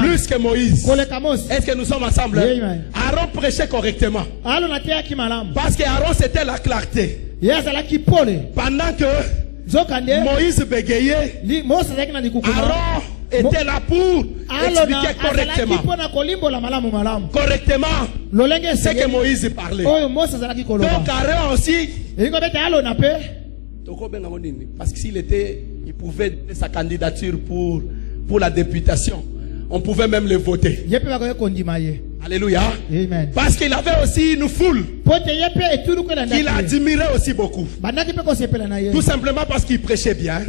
Plus que Moïse. Est-ce que nous sommes ensemble? Aaron prêchait correctement. Parce que Aaron c'était la clarté. Pendant que Moïse bégayait, Aaron était là pour expliquer correctement ce que Moïse parlait. Donc Aaron aussi, parce que il pouvait donner sa candidature pour la députation, on pouvait même le voter. Alléluia. Amen. Parce qu'il avait aussi une foule qu'il admirait aussi beaucoup. Tout simplement parce qu'il prêchait bien.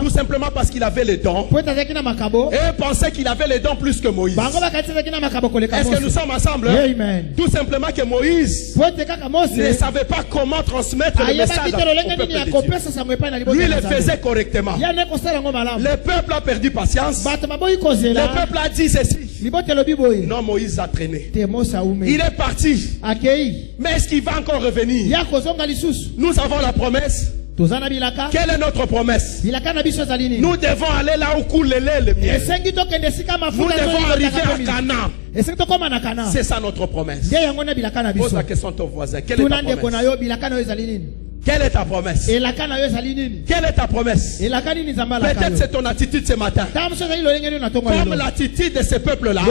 Tout simplement parce qu'il avait les dons. Et pensait qu'il avait les dons plus que Moïse. Est-ce que nous sommes ensemble? Amen. Tout simplement que Moïse ne savait pas comment transmettre le message au peuple de Dieu. Lui le faisait correctement. Le peuple a perdu patience. Le peuple a dit ceci. Non, Moïse a traîné. Il est parti. Mais est-ce qu'il va encore revenir? Nous avons la promesse. Quelle est notre promesse? Nous devons aller là où coule le lait, le miel. Nous devons arriver à Canaan. C'est ça notre promesse. Pose la question à ton voisin. Quelle est ta promesse? Quelle est ta promesse? Quelle est ta promesse? Peut-être c'est ton attitude ce matin. Comme l'attitude de ce peuple-là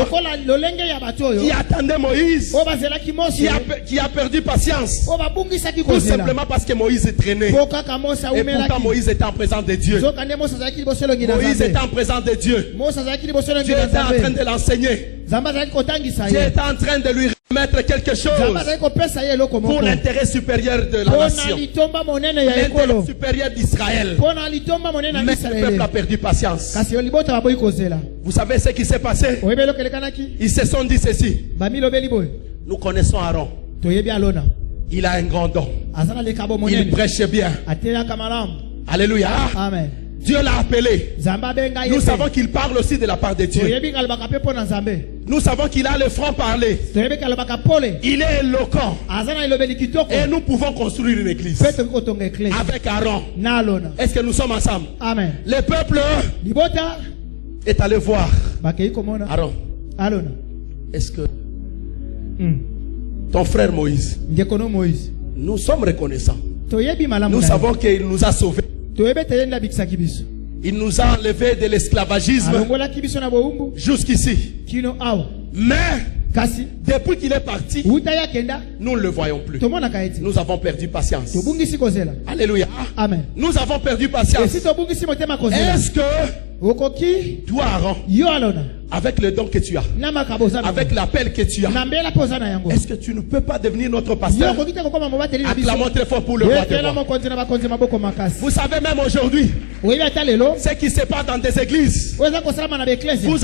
qui attendait Moïse, qui a perdu patience. Tout simplement parce que Moïse traînait. Et pourtant Moïse était en présence de Dieu. Moïse était en présence de Dieu. Dieu était en train de l'enseigner. Dieu était en train de lui remettre quelque chose pour l'intérêt supérieur de la nation, l'intérêt supérieur d'Israël. Mais le peuple a perdu patience. Vous savez ce qui s'est passé? Ils se sont dit ceci. Nous connaissons Aaron. Il a un grand don. Il prêche bien. Alléluia. Amen. Dieu l'a appelé. Nous savons qu'il parle aussi de la part de Dieu. Nous savons qu'il a le franc-parler. Il est éloquent. Et nous pouvons construire une église avec Aaron. Est-ce que nous sommes ensemble? Amen. Le peuple est allé voir Aaron. Est-ce que ton frère Moïse, nous sommes reconnaissants. Nous savons qu'il nous a sauvés. Il nous a enlevés de l'esclavagisme jusqu'ici. Mais depuis qu'il est parti, nous ne le voyons plus. Nous avons perdu patience. Alléluia. Amen. Nous avons perdu patience. Est-ce que toi, Aaron, avec le don que tu as, avec l'appel que tu as, est-ce que tu ne peux pas devenir notre pasteur? Acclamons très fort pour le roi des rois. Vous savez même aujourd'hui ce qui se passe dans des églises. Vous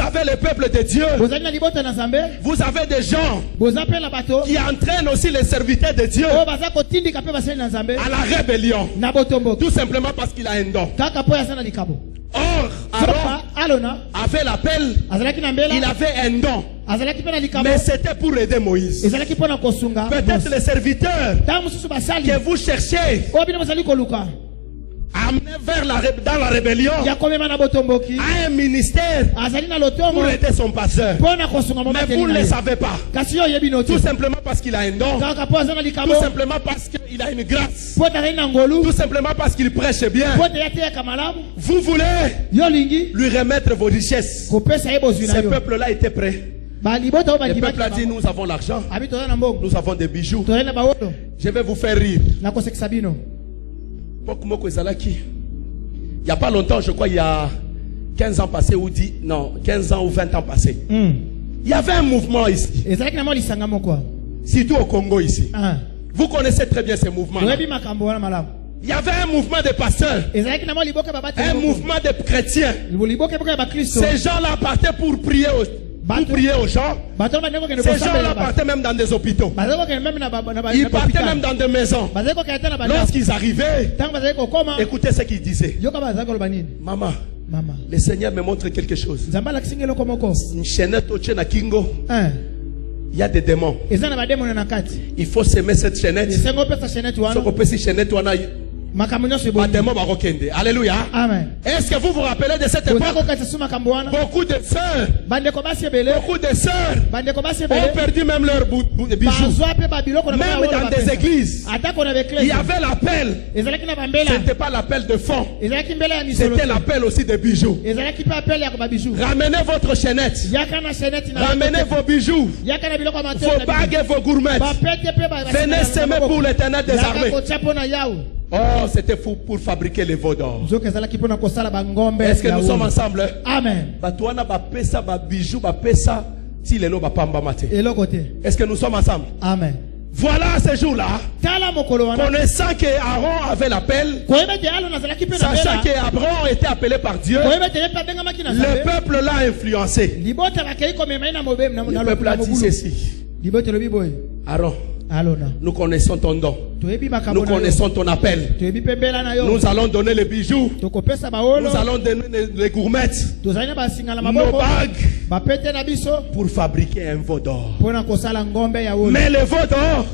avez le peuple de Dieu. Vous avez des gens qui entraînent aussi les serviteurs de Dieu à la rébellion, tout simplement parce qu'il a un don. Or, Aaron avait l'appel, il avait un don, mais c'était pour aider Moïse. Peut-être les serviteurs que vous cherchez amené dans la rébellion a un ministère pour aider son pasteur, mais vous ne le savez pas, tout simplement parce qu'il a un don, tout simplement parce qu'il a une grâce, tout simplement parce qu'il prêche bien. Vous voulez lui remettre vos richesses. Ce peuple-là était prêt. Le peuple a dit: nous avons l'argent, nous avons des bijoux, je vais vous faire rire. Il n'y a pas longtemps, je crois, il y a 15 ans passés, ou 15 ans ou 20 ans passés. Il y avait un mouvement ici. Surtout au Congo ici. Vous connaissez très bien ces mouvements. Il y avait un mouvement de pasteurs, un mouvement de chrétiens. Ces gens-là partaient pour prier aux gens. Ces gens-là partaient même dans des hôpitaux. Ils partaient même dans des maisons. Lorsqu'ils arrivaient, écoutez ce qu'ils disaient. Maman, le Seigneur me montre quelque chose. Une chaînette au Kingo. Il y a des démons. Il faut s'aimer cette chaînette. Alléluia. Amen. Est-ce que vous vous rappelez de cette époque? Beaucoup de sœurs ont perdu même leurs bijoux. Même dans des églises, il y avait l'appel. Ce n'était pas l'appel de fond, c'était l'appel aussi de bijoux. Ramenez votre chaînette, ramenez vos bijoux, vos bagues et vos gourmettes. Venez s'aimer pour l'Éternel des armées. Oh, c'était fou pour fabriquer les veaux d'or. Est-ce que nous sommes ensemble? Amen. Est-ce que nous sommes ensemble? Amen. Voilà ce jour-là, connaissant qu'Aaron avait l'appel, sachant qu'Aaron était appelé par Dieu, le peuple l'a influencé. Le peuple a dit ceci: Aaron, nous connaissons ton don, nous connaissons ton appel. Nous allons donner les bijoux, nous allons donner les gourmettes, nos bagues, pour fabriquer un veau d'or. Mais le veau d'or,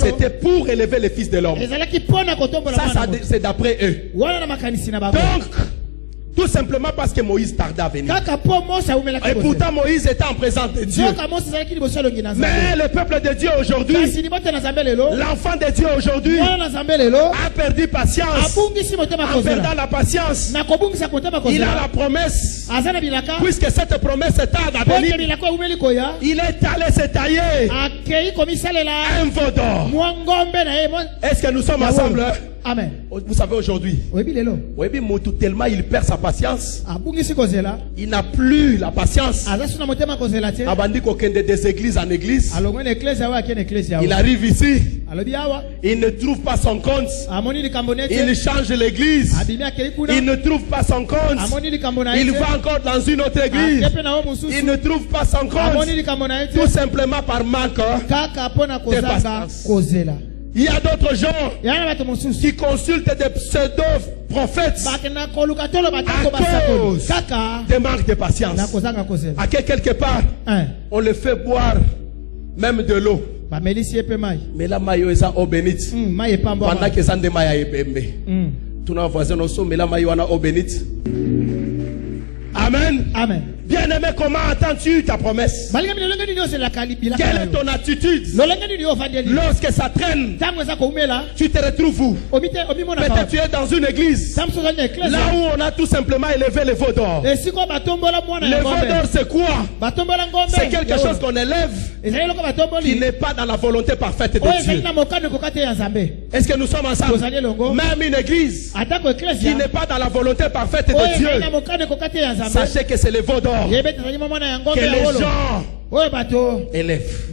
c'était pour élever les fils de l'homme. Ça c'est d'après eux. Donc Tout simplement parce que Moïse tardait à venir. Et pourtant Moïse était en présence de Dieu. Mais le peuple de Dieu aujourd'hui, l'enfant de Dieu aujourd'hui, a perdu patience. En perdant la patience, il a la promesse. Puisque cette promesse tarde à venir, il est allé se tailler un veau d'or. Est-ce que nous sommes ensemble? Amen. Vous savez aujourd'hui, tellement il perd sa patience, il n'a plus la patience. Des églises en église, il arrive ici, il ne trouve pas son compte, il change l'église, il ne trouve pas son compte, il va encore dans une autre église, il ne trouve pas son compte, tout simplement par manque de patience. Il y a d'autres gens qui consultent des pseudo-prophètes à cause des manques de patience. À quelque part, on le fait boire même de l'eau. Mais la maillot est en eau bénite. Pendant que ça ne maille pas. Tous nos voisins sont mais la maillot en eau bénite. Amen. Amen. Bien-aimé, comment attends-tu ta promesse? Quelle est ton attitude? Lorsque ça traîne, tu te retrouves où? Peut-être tu es dans une église, là où on a tout simplement élevé le veau d'or. Le veau d'or c'est quoi? C'est quelque chose qu'on élève qui n'est pas dans la volonté parfaite de Dieu. Est-ce que nous sommes ensemble? Même une église qui n'est pas dans la volonté parfaite de Dieu, sachez que c'est le veau d'or que les gens élèvent.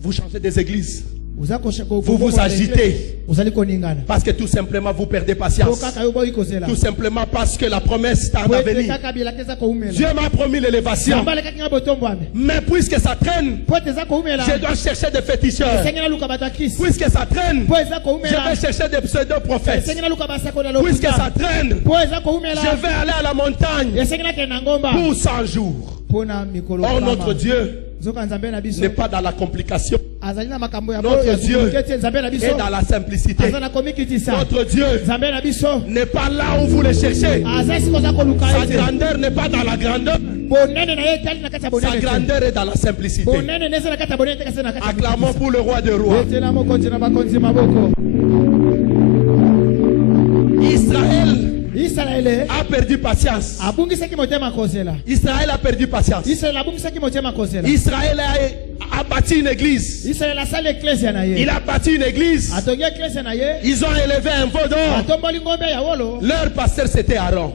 Vous changez des églises, vous vous agitez parce que tout simplement vous perdez patience, tout simplement parce que la promesse tarde à venir. Dieu m'a promis l'élévation, mais puisque ça traîne, je dois chercher des féticheurs. Puisque ça traîne, je vais chercher des pseudo-prophètes. Puisque ça traîne, je vais aller à la montagne pour 100 jours. Or notre Dieu n'est pas dans la complication. Notre Dieu est dans la simplicité. Notre Dieu n'est pas là où vous le cherchez. Sa grandeur n'est pas dans la grandeur. Sa grandeur est dans la simplicité. Acclamons pour le roi des rois. Israël a perdu patience. Israël a perdu patience. Israël a bâti une église. Il a bâti une église. Ils ont élevé un veau d'or. Leur pasteur c'était Aaron.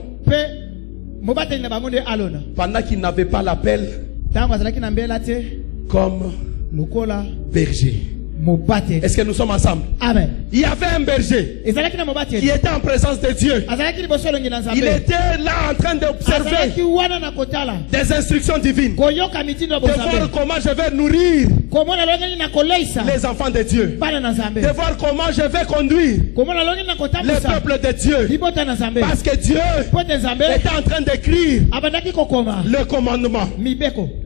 Pendant qu'il n'avait pas l'appel comme berger. Est-ce que nous sommes ensemble? Amen. Il y avait un berger qui était en présence de Dieu. Il était là en train d'observer des instructions divines, de voir comment je vais nourrir les enfants de Dieu, de voir comment je vais conduire le peuple de Dieu, parce que Dieu était en train d'écrire le commandement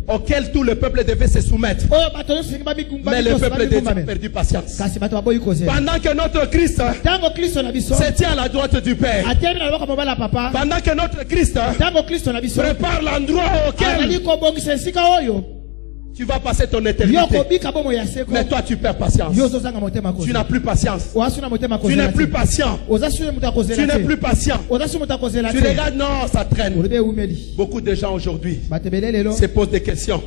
auquel tout le peuple devait se soumettre. Mais le peuple de Dieu a perdu patience. Pendant que notre Christ se tient à la droite du Père, pendant que notre Christ prépare l'endroit auquel tu vas passer ton éternité, mais toi tu perds patience. Tu n'as plus patience. Tu n'es plus patient. Tu n'es plus patient. Tu regardes, non, ça traîne. Beaucoup de gens aujourd'hui se posent des questions.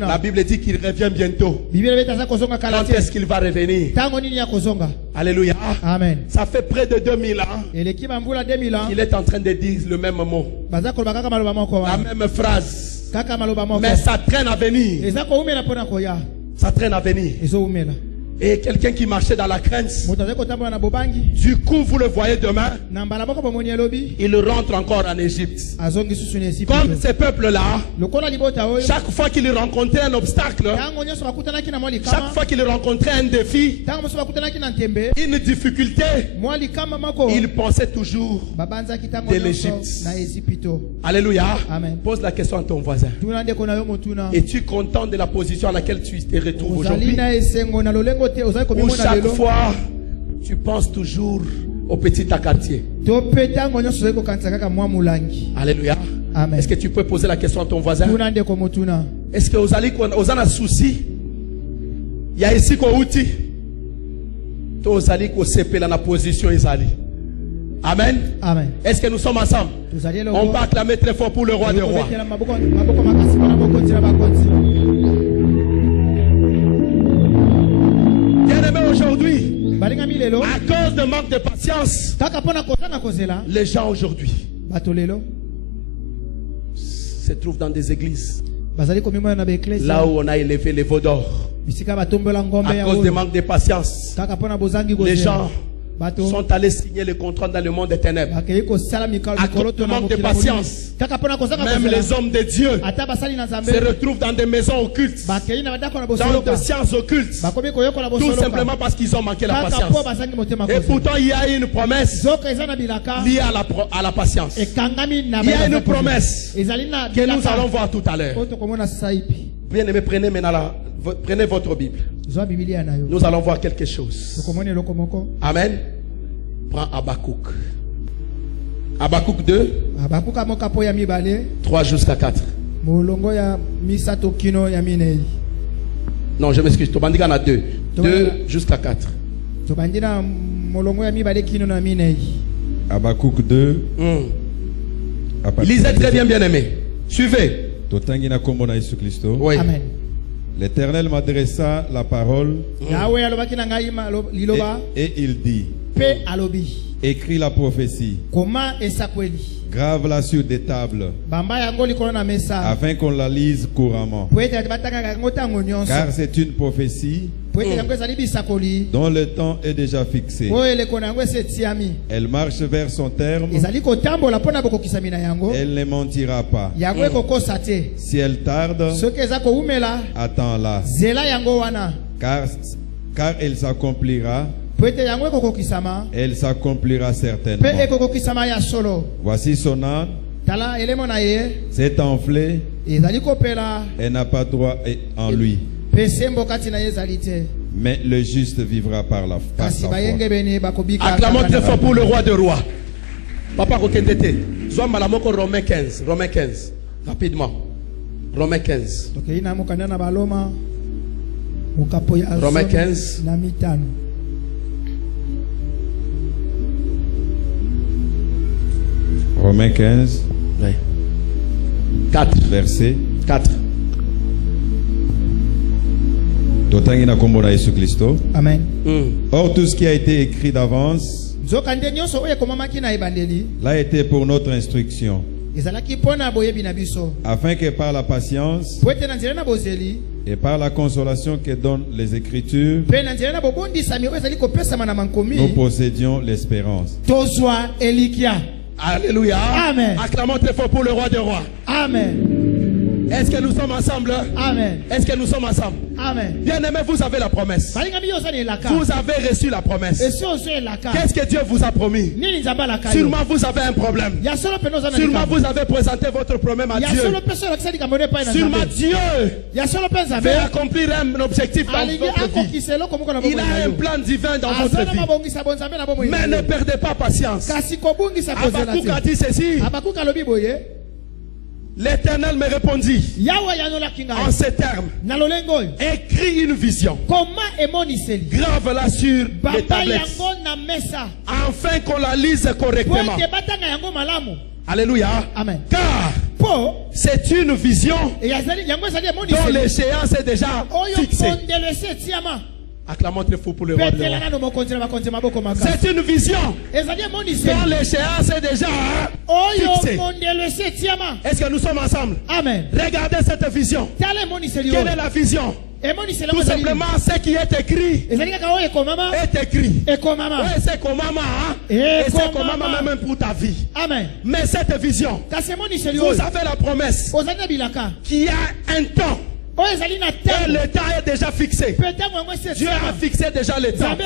La Bible dit qu'il revient bientôt. Quand est-ce qu'il va revenir? Alléluia. Amen. Ça fait près de 2000 ans qu'il est en train de dire le même mot, la même phrase. Mais ça traîne à venir. Ça traîne à venir. Et quelqu'un qui marchait dans la crainte, du coup vous le voyez demain, il rentre encore en Égypte. Comme ces peuples-là, chaque fois qu'il rencontrait un obstacle, chaque fois qu'il rencontrait un défi, une difficulté, il pensait toujours de l'Égypte. Alléluia. Amen. Pose la question à ton voisin. Es-tu content de la position à laquelle tu te retrouves aujourd'hui? Où chaque fois tu penses toujours au petit quartier. Alléluia. Est-ce que tu peux poser la question à ton voisin? Est-ce que vous avez un souci? Il y a ici qu'on outil. Vous allez qu'on la position Isali. Amen. Amen. Est-ce que nous sommes ensemble? On va acclamer très fort pour le roi des rois. Bien-aimé, aujourd'hui, à cause de manque de patience, les gens aujourd'hui se trouvent dans des églises là où on a élevé les veaux d'or. À cause de manque de patience, les gens sont allés signer le contrat dans le monde des ténèbres. À cause de manque de patience, même les hommes de Dieu se retrouvent dans des maisons occultes, dans des sciences occultes, tout simplement parce qu'ils ont manqué la patience. Et pourtant, il y a une promesse liée à la patience. Il y a une promesse que nous allons voir tout à l'heure. Bien-aimés, prenez votre Bible. Nous allons voir quelque chose. Amen. Prends Habakkuk. Habakkuk 2. 3 jusqu'à 4. Non, je m'excuse. Tu en as 2. 2 jusqu'à 4. Habakkuk 2. Lisez très bien, bien-aimés. Suivez. Oui. Amen. L'Éternel m'adressa la parole et il dit: écris la prophétie, grave-la sur des tables, afin qu'on la lise couramment. Car c'est une prophétie dont le temps est déjà fixé. Elle marche vers son terme. Elle ne mentira pas. Si elle tarde, attends-la. Car elle s'accomplira. Elle s'accomplira certainement. Voici son âne. C'est enflé. Elle n'a pas droit en lui. Mais le juste vivra par sa foi. Acclamons très fort pour le roi de rois. Papa Kokendete. Romains 15. Romains 15. Rapidement. Romains 15. Romains 15. Romains 15. Oui. 4. Verset 4. Amen. Or, tout ce qui a été écrit d'avance l'a été pour notre instruction, afin que par la patience et par la consolation que donnent les Écritures, nous possédions l'espérance. Alléluia. Amen. Acclamons très fort pour le roi des rois. Amen. Est-ce que nous sommes ensemble? Amen. Est-ce que nous sommes ensemble? Amen. Bien-aimés, vous avez la promesse. Vous avez reçu la promesse. Qu'est-ce que Dieu vous a promis? Sûrement vous avez un problème. Sûrement vous avez présenté votre problème à Dieu. Sûrement Dieu veut accomplir un objectif dans votre vie. Il a un plan divin dans votre vie. Mais ne perdez pas patience. Habakkuk a dit ceci. L'Éternel me répondit en ces termes: écris une vision, grave-la sur les tablettes, afin qu'on la lise correctement. Alléluia. Amen. Car c'est une vision dont l'échéance est déjà fixée. Acclamons très fort pour le roi de roi. C'est une vision dont l'échéance est déjà fixée. Est-ce que nous sommes ensemble? Amen. Regardez cette vision. Quelle est la vision? Tout simplement, ce qui est écrit est écrit. Et c'est comme maman. Et c'est comme maman même pour ta vie. Amen. Mais cette vision, vous avez la promesse qu'il y a un temps Et le temps est déjà fixé. Dieu a fixé déjà le temps.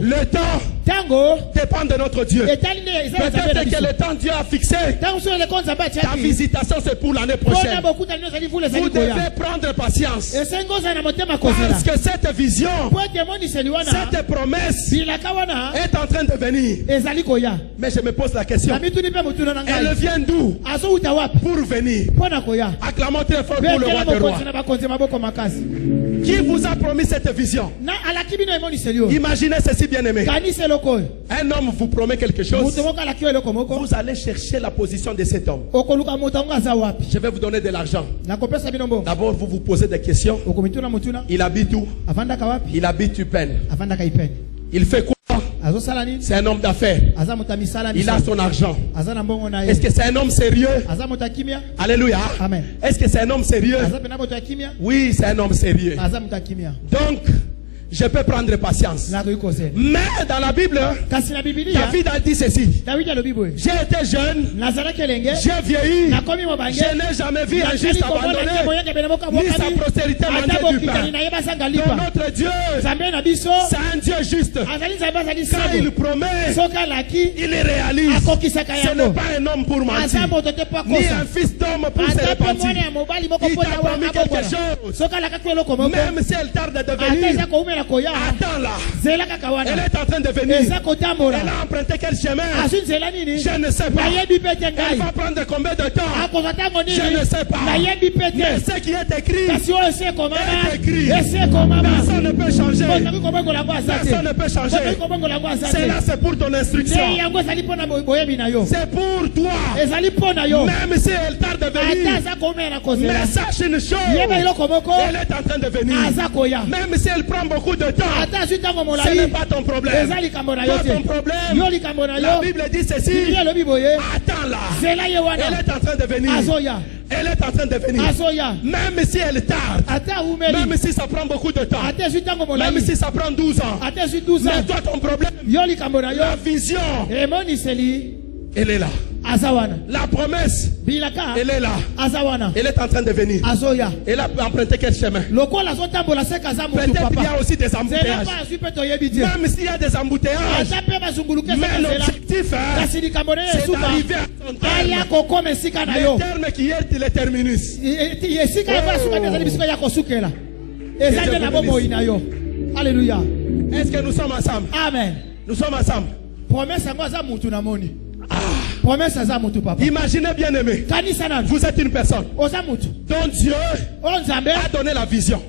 Le temps dépend de notre Dieu. Peut-être que le temps Dieu a fixé, ta visitation c'est pour l'année prochaine. Vous devez prendre patience. Parce que cette vision, cette promesse est en train de venir. Mais je me pose la question. Elle vient d'où? Pour venir. Acclamons très fort pour le roi des rois. Qui vous a promis cette vision? Imaginez ceci, bien aimé. Un homme vous promet quelque chose. Vous allez chercher la position de cet homme. Je vais vous donner de l'argent. D'abord, vous vous posez des questions. Il habite où? Il habite Upen. Il fait quoi? C'est un homme d'affaires. Il a son argent. Est-ce que c'est un homme sérieux? Alléluia. Est-ce que c'est un homme sérieux? Oui, c'est un homme sérieux. Donc, je peux prendre patience. Mais dans la Bible, David a dit ceci. J'ai été jeune, j'ai vieilli, je n'ai jamais vu un juste abandonné, ni sa postérité manquer du pain. Donc notre Dieu, c'est un Dieu juste. Quand il promet, il réalise. Ce n'est pas un homme pour mentir, ni un fils d'homme pour se repentir. Il t'a promis quelque chose. Même si elle tarde de venir, attends là. Elle est en train de venir. Elle a emprunté quel chemin? Je ne sais pas. Elle va prendre combien de temps? Je ne sais pas. Mais ce qui est écrit est écrit. Personne ne peut changer. Personne ne peut changer. C'est là, c'est pour ton instruction. C'est pour toi. Même si elle tarde de venir, mais sache une chose, elle est en train de venir. Même si elle prend beaucoup de temps, ce n'est pas ton problème. Pas ton problème. La Bible dit ceci. Attends là. Elle est en train de venir. Elle est en train de venir. Même si elle tarde, même si ça prend beaucoup de temps, même si ça prend 12 ans, mais toi ton problème, la vision, elle est là. La promesse, elle est là. Elle est en train de venir. Elle a emprunté quel chemin? Peut-être qu'il y a aussi des embouteillages. Même s'il y a des embouteillages, mais l'objectif, c'est d'arriver à son terme. Le terme qui est le terminus. Alléluia. Est-ce que nous sommes ensemble? Amen. Nous sommes ensemble. Imaginez, bien aimé, vous êtes une personne dont Dieu a donné la vision.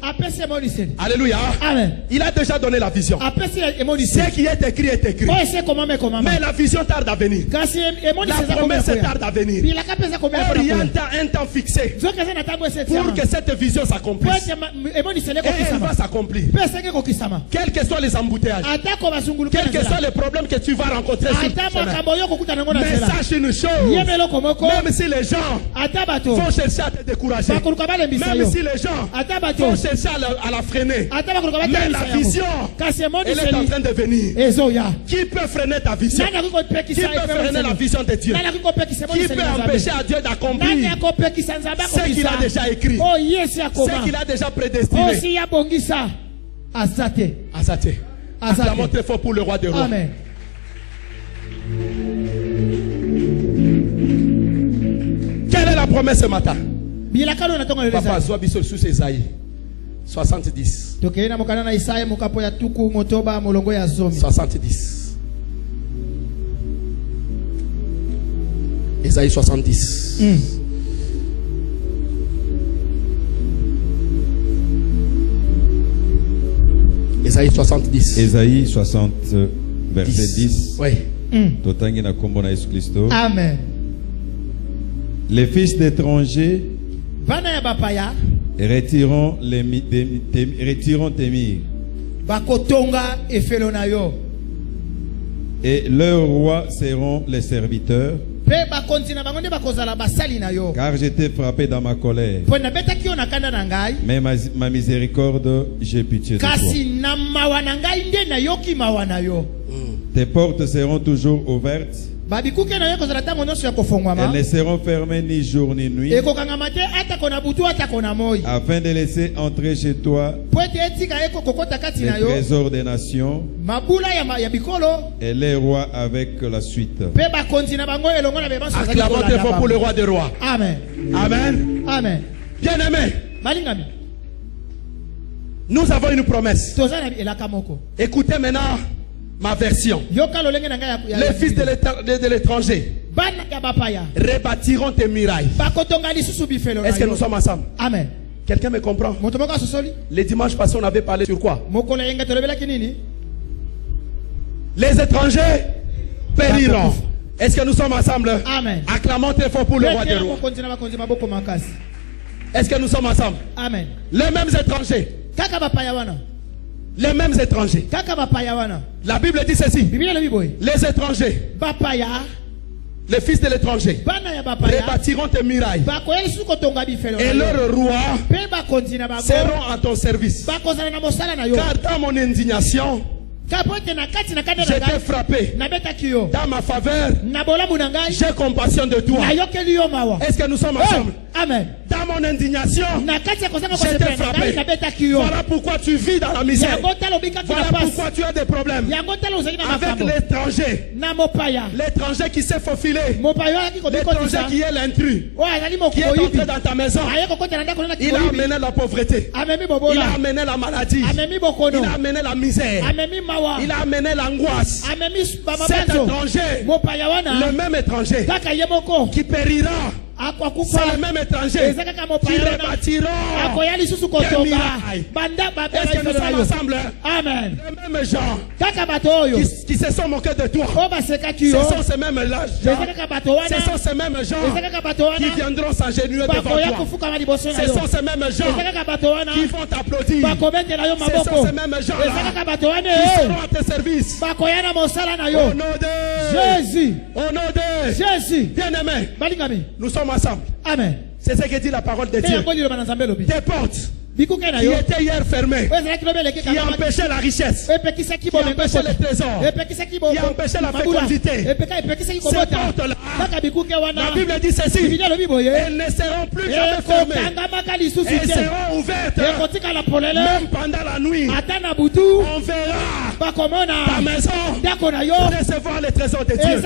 Alléluia. Amen. Il a déjà donné la vision. Ce qui est écrit est écrit. Mais la vision tarde à venir. La promesse tarde à venir. Or, il y a un temps fixé pour que cette vision s'accomplisse. Et elle va s'accomplir. Quels que soient les embouteillages, quels que soient les problèmes que tu vas rencontrer sur ton chemin. Mais sache une chose, même si les gens vont chercher à te décourager, même si les gens vont chercher à la freiner, mais la vision, elle est en train de venir. Qui peut freiner ta vision? Qui peut freiner la vision de Dieu? Qui peut empêcher à Dieu d'accomplir ce qu'il a déjà écrit, ce qu'il a déjà prédestiné? Azate. Acclamons très fort pour le roi des rois. Amen. Quelle est la promesse ce matin? Papa, sois bisous sous Esaïe 70. 70. Esaïe 70. Esaïe 70. Esaïe 60, verset 10. Oui. Amen. Les fils d'étrangers retirons tes murs. Et leurs rois seront les serviteurs. Car j'étais frappé dans ma colère. Mais ma miséricorde, j'ai pitié de toi. Tes portes seront toujours ouvertes Elles ne seront fermées ni jour ni nuit, afin de laisser entrer chez toi les trésors des nations et les rois avec la suite. Acclamons très fort pour le roi des rois. Amen. Amen. Amen. Bien-aimés, nous avons une promesse. Écoutez maintenant ma version. Les fils de l'étranger rebâtiront tes murailles. Est-ce que nous sommes ensemble? Amen. Quelqu'un me comprend? Les dimanches passés, on avait parlé sur quoi? Les étrangers périront. Est-ce que nous sommes ensemble? Amen. Acclamons très fort pour le roi des rois. Est-ce que nous sommes ensemble? Amen. Les mêmes étrangers. Les mêmes étrangers. La Bible dit ceci. Les étrangers, les fils de l'étranger, rebâtiront tes murailles. Et leurs rois seront à ton service. Car dans mon indignation, j'étais frappé. Dans ma faveur, j'ai compassion de toi. Est-ce que nous sommes ensemble? Amen. Dans mon indignation, j'étais frappé. Voilà pourquoi tu vis dans la misère. Voilà pourquoi tu as des problèmes avec l'étranger. L'étranger qui s'est faufilé. L'étranger qui est l'intrus. Qui est entré dans ta maison. Il a amené la pauvreté. Il a amené la maladie. Il a amené la misère. Il a amené l'angoisse. Cet étranger, le même étranger qui périra, c'est le même étranger qui rebâtira tes murailles. Est-ce que nous sommes ensemble? Amen. Les mêmes gens qui se sont moqués de toi, ce sont ces mêmes gens, ce sont ces mêmes gens qui viendront s'agenouiller devant toi. Ce sont ces mêmes gens qui vont t'applaudir. Ce sont ces mêmes gens qui seront à tes services. Au nom de Jésus. Au nom de Jésus. Bien-aimés, nous sommes ensemble. Amen. C'est ce que dit la parole de Dieu. Tes portes qui étaient hier fermées, qui empêchaient la richesse, qui empêchaient les trésors, qui empêchaient la fécondité. Ces portes-là, la Bible dit ceci, elles ne seront plus jamais fermées. Elles seront ouvertes même pendant la nuit. On verra ta maison recevoir les trésors de Dieu. On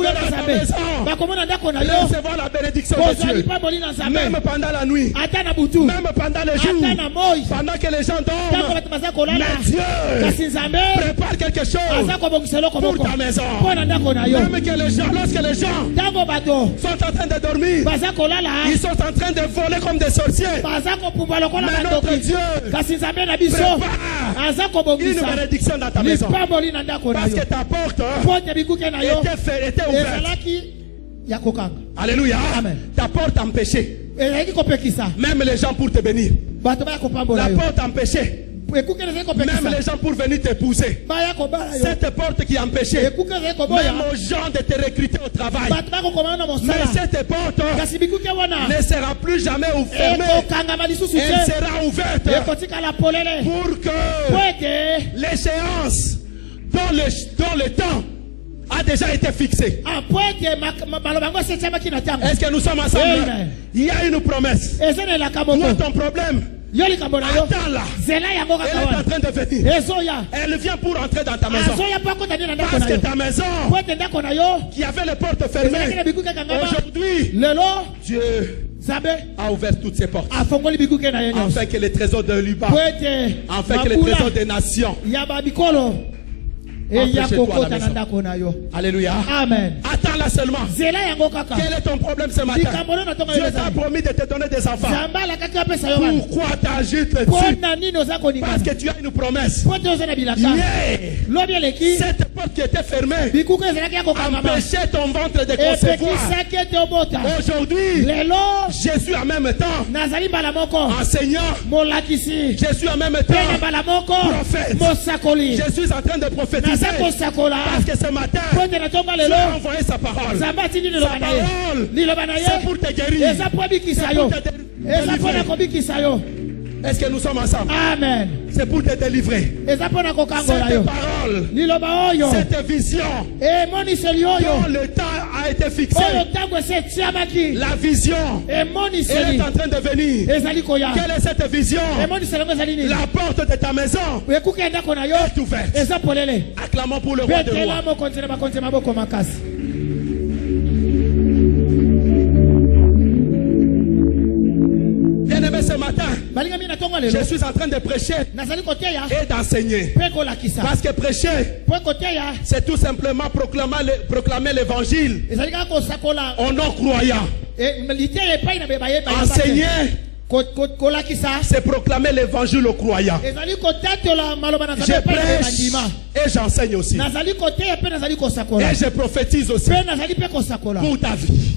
verra ta maison recevoir la bénédiction de Dieu. Même pendant la nuit, même pendant le jour, pendant que les gens dorment, mais Dieu prépare quelque chose pour ta maison. Même que les gens, lorsque les gens sont en train de dormir, ils sont en train de voler comme des sorciers. Mais notre Dieu prépare une bénédiction dans ta maison. Parce que ta porte était ouverte. Alléluia. Ta porte empêchée. Même les gens pour te bénir. La porte empêchée. Même les gens pour venir t'épouser. Cette porte qui empêchait même aux gens de te recruter au travail. Mais cette porte ne sera plus jamais fermée. Elle sera ouverte pour que l'échéance dans le temps a déjà été fixé. Est-ce que nous sommes ensemble? Il y a une promesse. Toi, ton problème, attends-la. Elle est en train de venir. Elle vient pour entrer dans ta maison. Parce que ta maison qui avait les portes fermées, aujourd'hui, Dieu a ouvert toutes ses portes. Afin que les trésors de Liban, afin que les trésors des nations, alléluia. Amen. Attends-la seulement. Quel est ton problème ce matin? Dieu t'a promis de te donner des enfants. Pourquoi t'agites dessus? Parce que tu as une promesse. Cette porte qui était fermée empêchait ton ventre de concevoir. Aujourd'hui, Jésus en même temps enseignant. Jésus en même temps prophète. Je suis en train de prophétiser. Parce que ce matin, Dieu a envoyé sa parole. Sa parole, c'est pour te guérir. C'est pour te délivrer. Est-ce que nous sommes ensemble? Amen. C'est pour te délivrer. Cette parole, cette vision, quand le temps a été fixé, la vision, elle est en train de venir. Quelle est cette vision? La porte de ta maison est ouverte. Acclamons pour le roi de rois. Bien-aimé, ce matin, je suis en train de prêcher et d'enseigner. Parce que prêcher, c'est tout simplement proclamer l'évangile aux non-croyants. Enseigner, c'est proclamer l'évangile aux croyants. Je prêche et j'enseigne aussi. Et je prophétise aussi pour ta vie.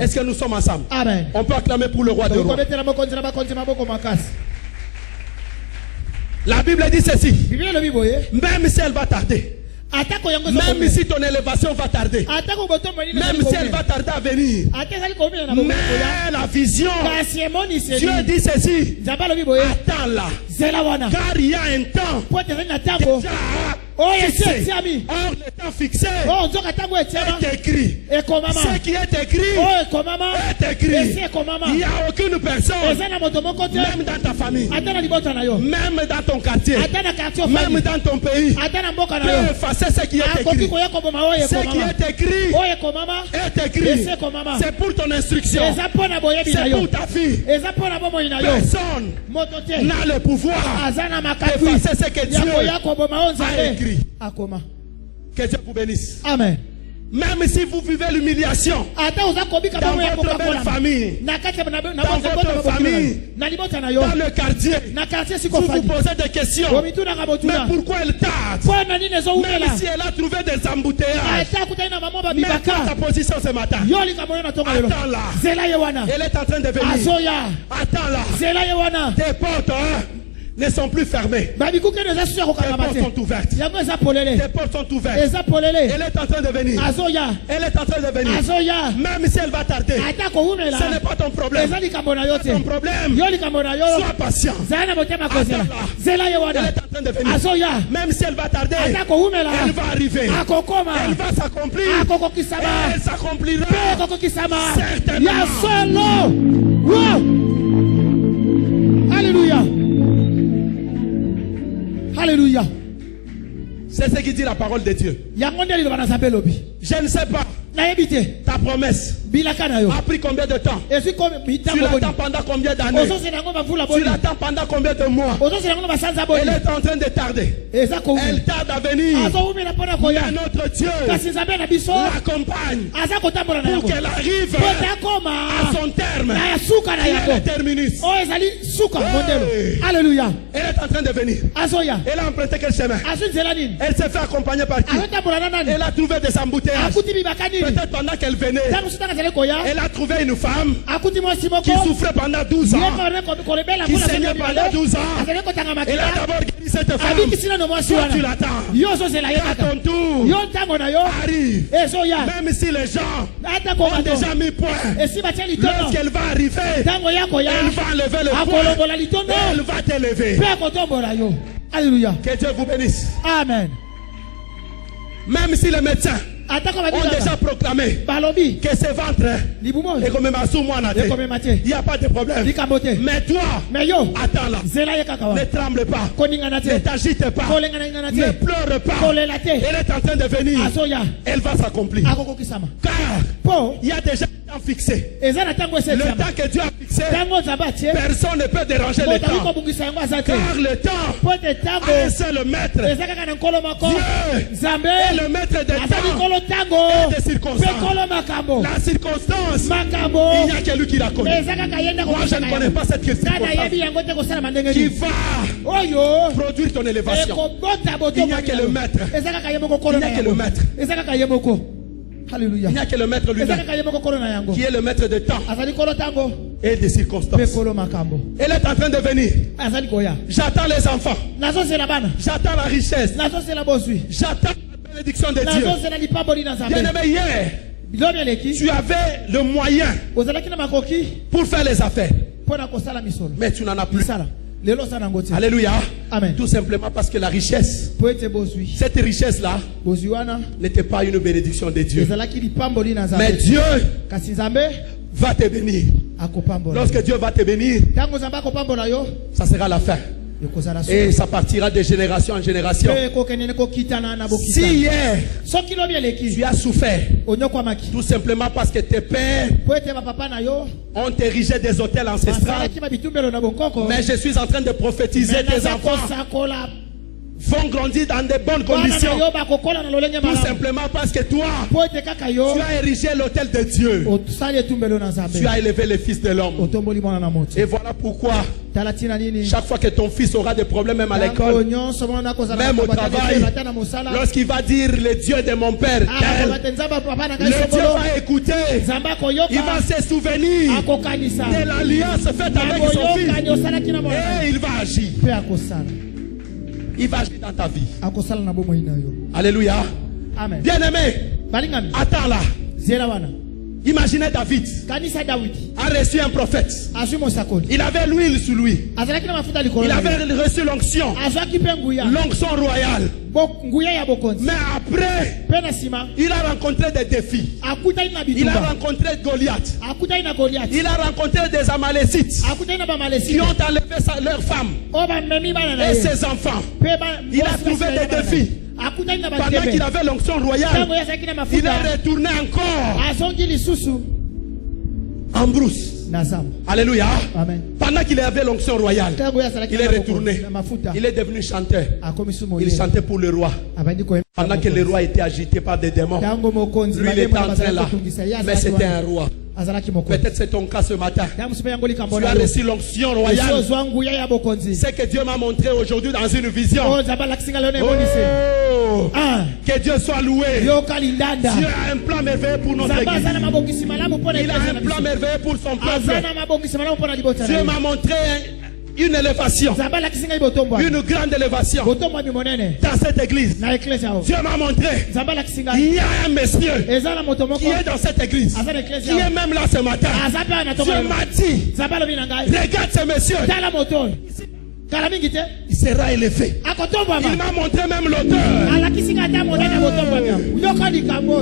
Est-ce que nous sommes ensemble? Amen. On peut acclamer pour le roi de rois. La Bible dit ceci. Même si elle va tarder, même si ton élévation va tarder, même si elle va tarder à venir, mais la vision, Dieu dit ceci, attends-la, car il y a un temps déjà fixé. Or le temps fixé est écrit. Ce qui est écrit est écrit. Il n'y a aucune personne, même dans ta famille, même dans ton quartier, même dans ton pays, peut effacer ce qui est écrit. Ce qui est écrit est écrit. C'est pour ton instruction. C'est pour ta vie. Personne n'a le pouvoir d'effacer ce que Dieu a écrit. Que Dieu vous bénisse. Amen. Même si vous vivez l'humiliation dans votre belle famille, dans votre famille, dans le quartier, vous vous posez des questions. Mais pourquoi elle tarde? Même si elle a trouvé des embouteillages, mais quelle ta position ce matin? Attends-la. Elle est en train de venir. Attends-la. Tes portes ne sont plus fermées. Tes portes sont ouvertes. Tes portes sont ouvertes. Elle est en train de venir. Elle est en train de venir. Même si elle va tarder, ce n'est pas ton problème. Ton problème, sois patient. Attends-la. Elle est en train de venir. Même si elle va tarder, elle va arriver. Elle va s'accomplir. Elle s'accomplira certainement. Alléluia. Alléluia. C'est ce qui dit la parole de Dieu. Je ne sais pas. Ta promesse a pris combien de temps? Tu l'attends pendant combien d'années? Tu l'attends pendant combien de mois? Elle est en train de tarder. Elle tarde à venir. Mais notre Dieu l'accompagne pour qu'elle arrive à son terme. Il est le terminus. Alléluia. Elle est en train de venir. Elle a emprunté quel chemin? Elle s'est fait accompagner par qui? Elle a trouvé des embouteillages. Peut-être pendant qu'elle venait, elle a trouvé une femme qui souffrait pendant 12 ans, qui saignait pendant 12 ans. Elle a d'abord guéri cette femme. Toi, tu l'attends. À ton tour, arrive. Même si les gens ont déjà mis point, lorsqu'elle va arriver, elle va enlever le point et elle va t'élever. Alléluia. Que Dieu vous bénisse. Amen. Même si les médecins ont déjà proclamé que ce ventre est comme un sous moi, il n'y a pas de problème. Mais toi, attends-la. Ne tremble pas. Ne t'agite pas. Ne pleure pas. Elle est en train de venir. Elle va s'accomplir. Car il y a déjà un temps fixé. Le temps que Dieu a fixé, personne ne peut déranger le temps. Car le temps a un seul maître. Dieu est le maître des temps. Et des circonstances. La circonstance, il n'y a que lui qui la connaît. Moi, je ne connais pas cette circonstance qui va produire ton élévation. Il n'y a que le maître. Il n'y a que le maître. Alléluia. Il n'y a que le maître lui-même qui est le maître de temps et des circonstances. Elle est en train de venir. J'attends les enfants. J'attends la richesse. J'attends la bénédiction de Dieu. Bien-aimé, hier, tu avais le moyen pour faire les affaires. Mais tu n'en as plus. Alléluia. Amen. Tout simplement parce que la richesse, cette richesse-là, n'était pas une bénédiction de Dieu. Mais Dieu va te bénir. Lorsque Dieu va te bénir, ça sera la fin. Et ça partira de génération en génération. Si hier tu as souffert tout simplement parce que tes pères ont érigé des hôtels ancestrales, mais je suis en train de prophétiser, tes enfants vont grandir dans de bonnes conditions. Tout simplement parce que toi, tu as érigé l'autel de Dieu. Tu as élevé le Fils de l'homme. Et voilà pourquoi chaque fois que ton fils aura des problèmes, même à l'école, même au travail, lorsqu'il va dire le Dieu de mon père, le Dieu va écouter. Il va se souvenir de l'alliance faite avec son fils. Et il va agir. Il va agir dans ta vie. Alléluia. Amen. Bien-aimé, attends là. Imaginez David a reçu un prophète. Il avait l'huile sur lui. Il avait reçu l'onction. L'onction royale. Mais après, il a rencontré des défis. Il a rencontré Goliath. Il a rencontré des Amalécites qui ont enlevé leurs femmes et ses enfants. Il a trouvé des défis. Pendant qu'il avait l'onction royale, il est retourné encore en brousse. Alléluia. Amen. Pendant qu'il avait l'onction royale, il est retourné. Il est devenu chanteur. Il chantait pour le roi. Pendant que le roi était agité par des démons, lui il était en train là. Mais c'était un roi. Peut-être c'est ton cas ce matin. Tu as reçu l'onction royale. C'est que Dieu m'a montré aujourd'hui dans une vision. Oh, que Dieu soit loué. Dieu a un plan merveilleux pour notre église. Il a un plan merveilleux pour son peuple. Dieu m'a montré une élévation, une grande élévation dans cette église. Dieu m'a montré, il y a un monsieur qui est dans cette église, qui est même là ce matin. Dieu m'a dit, regarde ce monsieur, il sera élevé. Il m'a montré même l'auteur.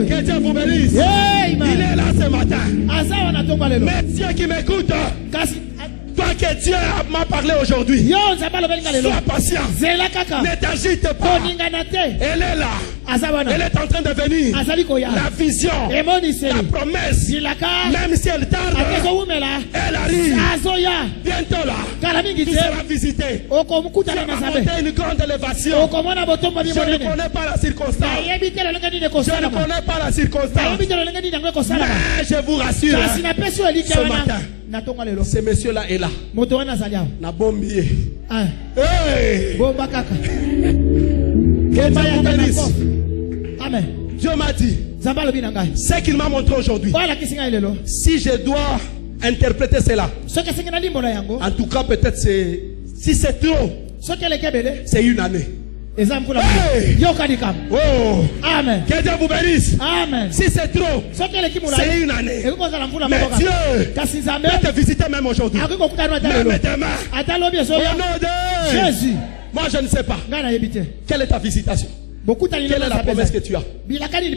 Que Dieu vous bénisse. Il est là ce matin. Messieurs qui m'écoutent, toi que Dieu m'a parlé aujourd'hui, sois patient, ne t'agite pas. Elle est là, elle est en train de venir. La vision, la promesse, même si elle tarde, elle arrive. Bientôt là, tu seras visité. Tu vas monter une grande élévation. Je ne connais pas la circonstance. Je ne connais pas la circonstance. Mais je vous rassure, ce matin, ce monsieur-là est là. Na bombier. Hey! Amen. Dieu m'a dit, ce qu'il m'a montré aujourd'hui, si je dois interpréter cela, en tout cas peut-être si c'est trop, c'est une année. Hey! Oh! Amen. Que Dieu vous bénisse. Amen. Si c'est trop, c'est une année. Mais Dieu peut te visiter même aujourd'hui. Même demain. Au nom de Jésus. Moi je ne sais pas. Quelle est ta visitation? Quelle est la promesse que tu as?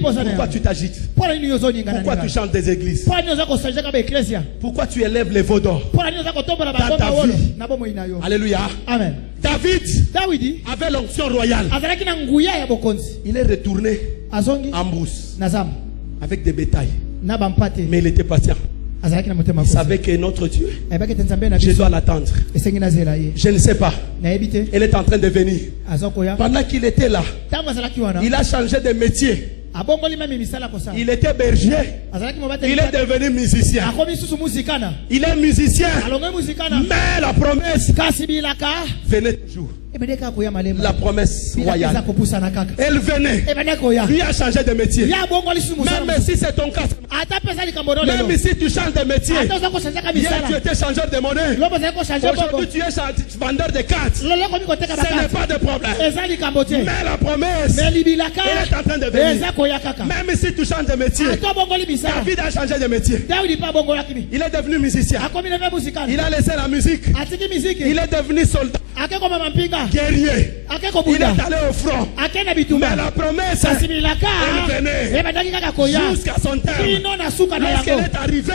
Pourquoi tu t'agites? Pourquoi tu chantes des églises? Pourquoi tu élèves les veaux d'or dans ta vie? Alléluia. Amen. David avait l'onction royale. Il est retourné en brousse avec des bétails. Mais il était patient. Il savait que notre Dieu, je dois l'attendre. Je ne sais pas. Elle est en train de venir. Pendant qu'il était là, il a changé de métier. Il était berger. Il est devenu musicien. Il est musicien. Mais la promesse venait toujours. La promesse royale. Elle venait. Lui a changé de métier. Même si c'est ton cas. Même si tu changes de métier. Hier tu étais changeur de monnaie. Aujourd'hui tu es vendeur de cartes. Ce n'est pas de problème. Mais la promesse, elle est en train de venir. Même si tu changes de métier, David a changé de métier. Il est devenu musicien. Il a laissé la musique. Il est devenu soldat. Guerrier. Il est allé au front. Mais la promesse, elle venait jusqu'à son terme. Lorsqu'elle est arrivée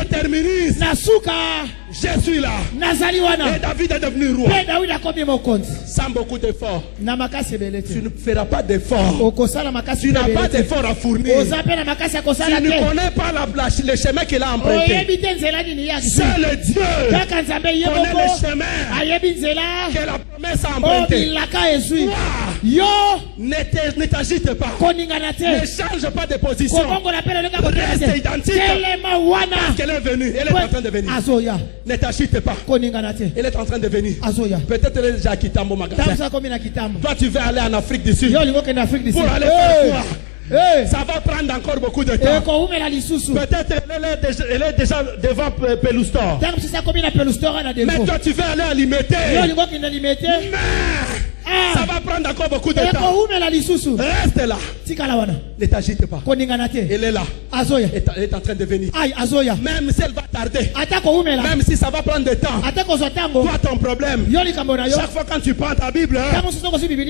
au terminus, je suis là. Et David est devenu roi. Sans beaucoup d'efforts. Tu ne feras pas d'efforts. Tu n'as pas d'efforts à fournir. Tu ne connais pas le chemin qu'il a emprunté. Seul Dieu connaît le chemin que la promesse a emprunté. Ne t'agite pas. Ne change pas de position. Reste identique. Parce qu'elle est venue. Elle est en train de venir. Ne t'agite pas. Elle est en train de venir. Peut-être elle est déjà quitté mon magasin. Toi tu veux aller en Afrique du Sud. Pour aller faire quoi? Ça va prendre encore beaucoup de temps. Peut-être elle est déjà devant Pelustor. Mais toi tu veux aller à Limité. Ça va prendre encore beaucoup de temps. Reste là. Ne t'agite pas. Elle est là. Elle est en train de venir. Même si elle va tarder. Même si ça va prendre du temps. Toi ton problème. Chaque fois quand tu prends ta Bible,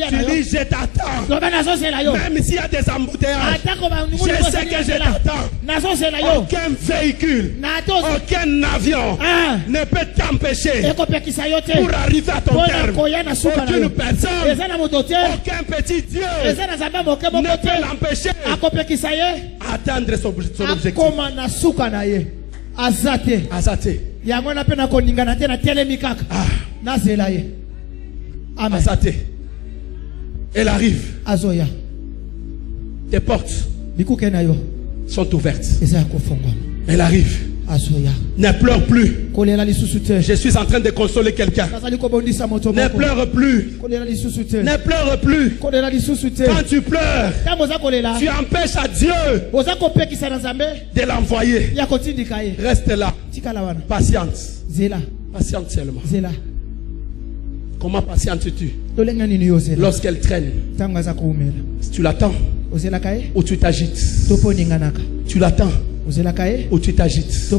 tu dis je t'attends. Même s'il y a des embouteillages, je sais que je t'attends. Aucun véhicule, aucun avion ne peut t'empêcher pour arriver à ton terme. Aucune personne, aucun petit Dieu ne peut l'empêcher d'atteindre son objectif. Azate. Azate. Elle arrive. Tes portes sont ouvertes. Elle arrive. Ne pleure plus. Je suis en train de consoler quelqu'un. Ne pleure plus. Ne pleure plus. Quand tu pleures, tu empêches à Dieu de l'envoyer. Reste là. Patiente. Patiente seulement. Comment patientes-tu lorsqu'elle traîne? Tu l'attends ou tu t'agites? Tu l'attends ou tu t'agites?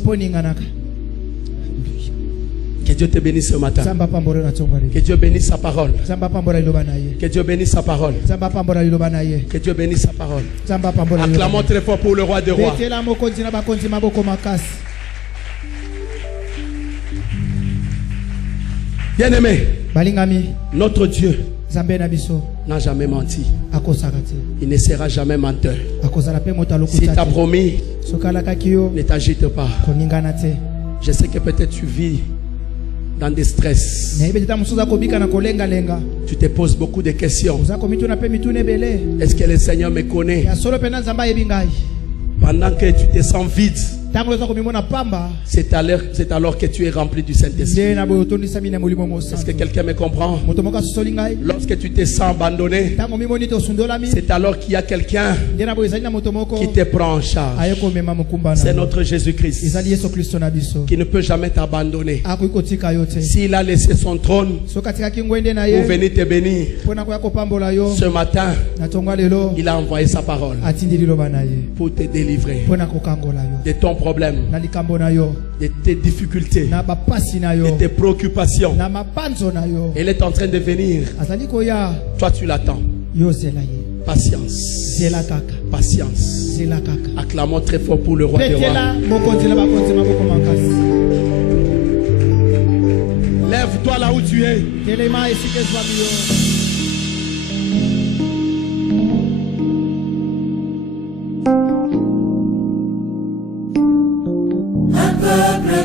Que Dieu te bénisse ce matin. Que Dieu bénisse sa parole. Que Dieu bénisse sa parole. Que Dieu bénisse sa parole. Acclamons très fort pour le roi des rois. Bien-aimé, notre Dieu n'a jamais menti. Il ne sera jamais menteur. S'il t'a promis, ne t'agite pas. Je sais que peut-être tu vis dans des stress. Tu te poses beaucoup de questions. Est-ce que le Seigneur me connaît? Pendant que tu te sens vide, c'est alors que tu es rempli du Saint-Esprit. Est-ce que quelqu'un me comprend? Lorsque tu te sens abandonné, c'est alors qu'il y a quelqu'un qui te prend en charge. C'est notre Jésus-Christ qui ne peut jamais t'abandonner. S'il a laissé son trône pour venir te bénir, ce matin il a envoyé sa parole pour te délivrer de ton problème, de tes difficultés, de tes préoccupations. Elle est en train de venir. Toi tu l'attends. Patience. Patience. Acclamons très fort pour le roi des rois. Lève-toi là où tu es.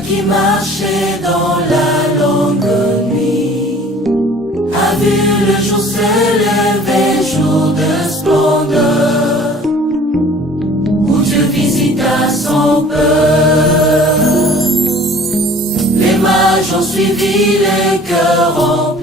Qui marchait dans la longue nuit a vu le jour se lever, jour de splendeur, où Dieu visita son peuple. Les mages ont suivi, les cœurs ont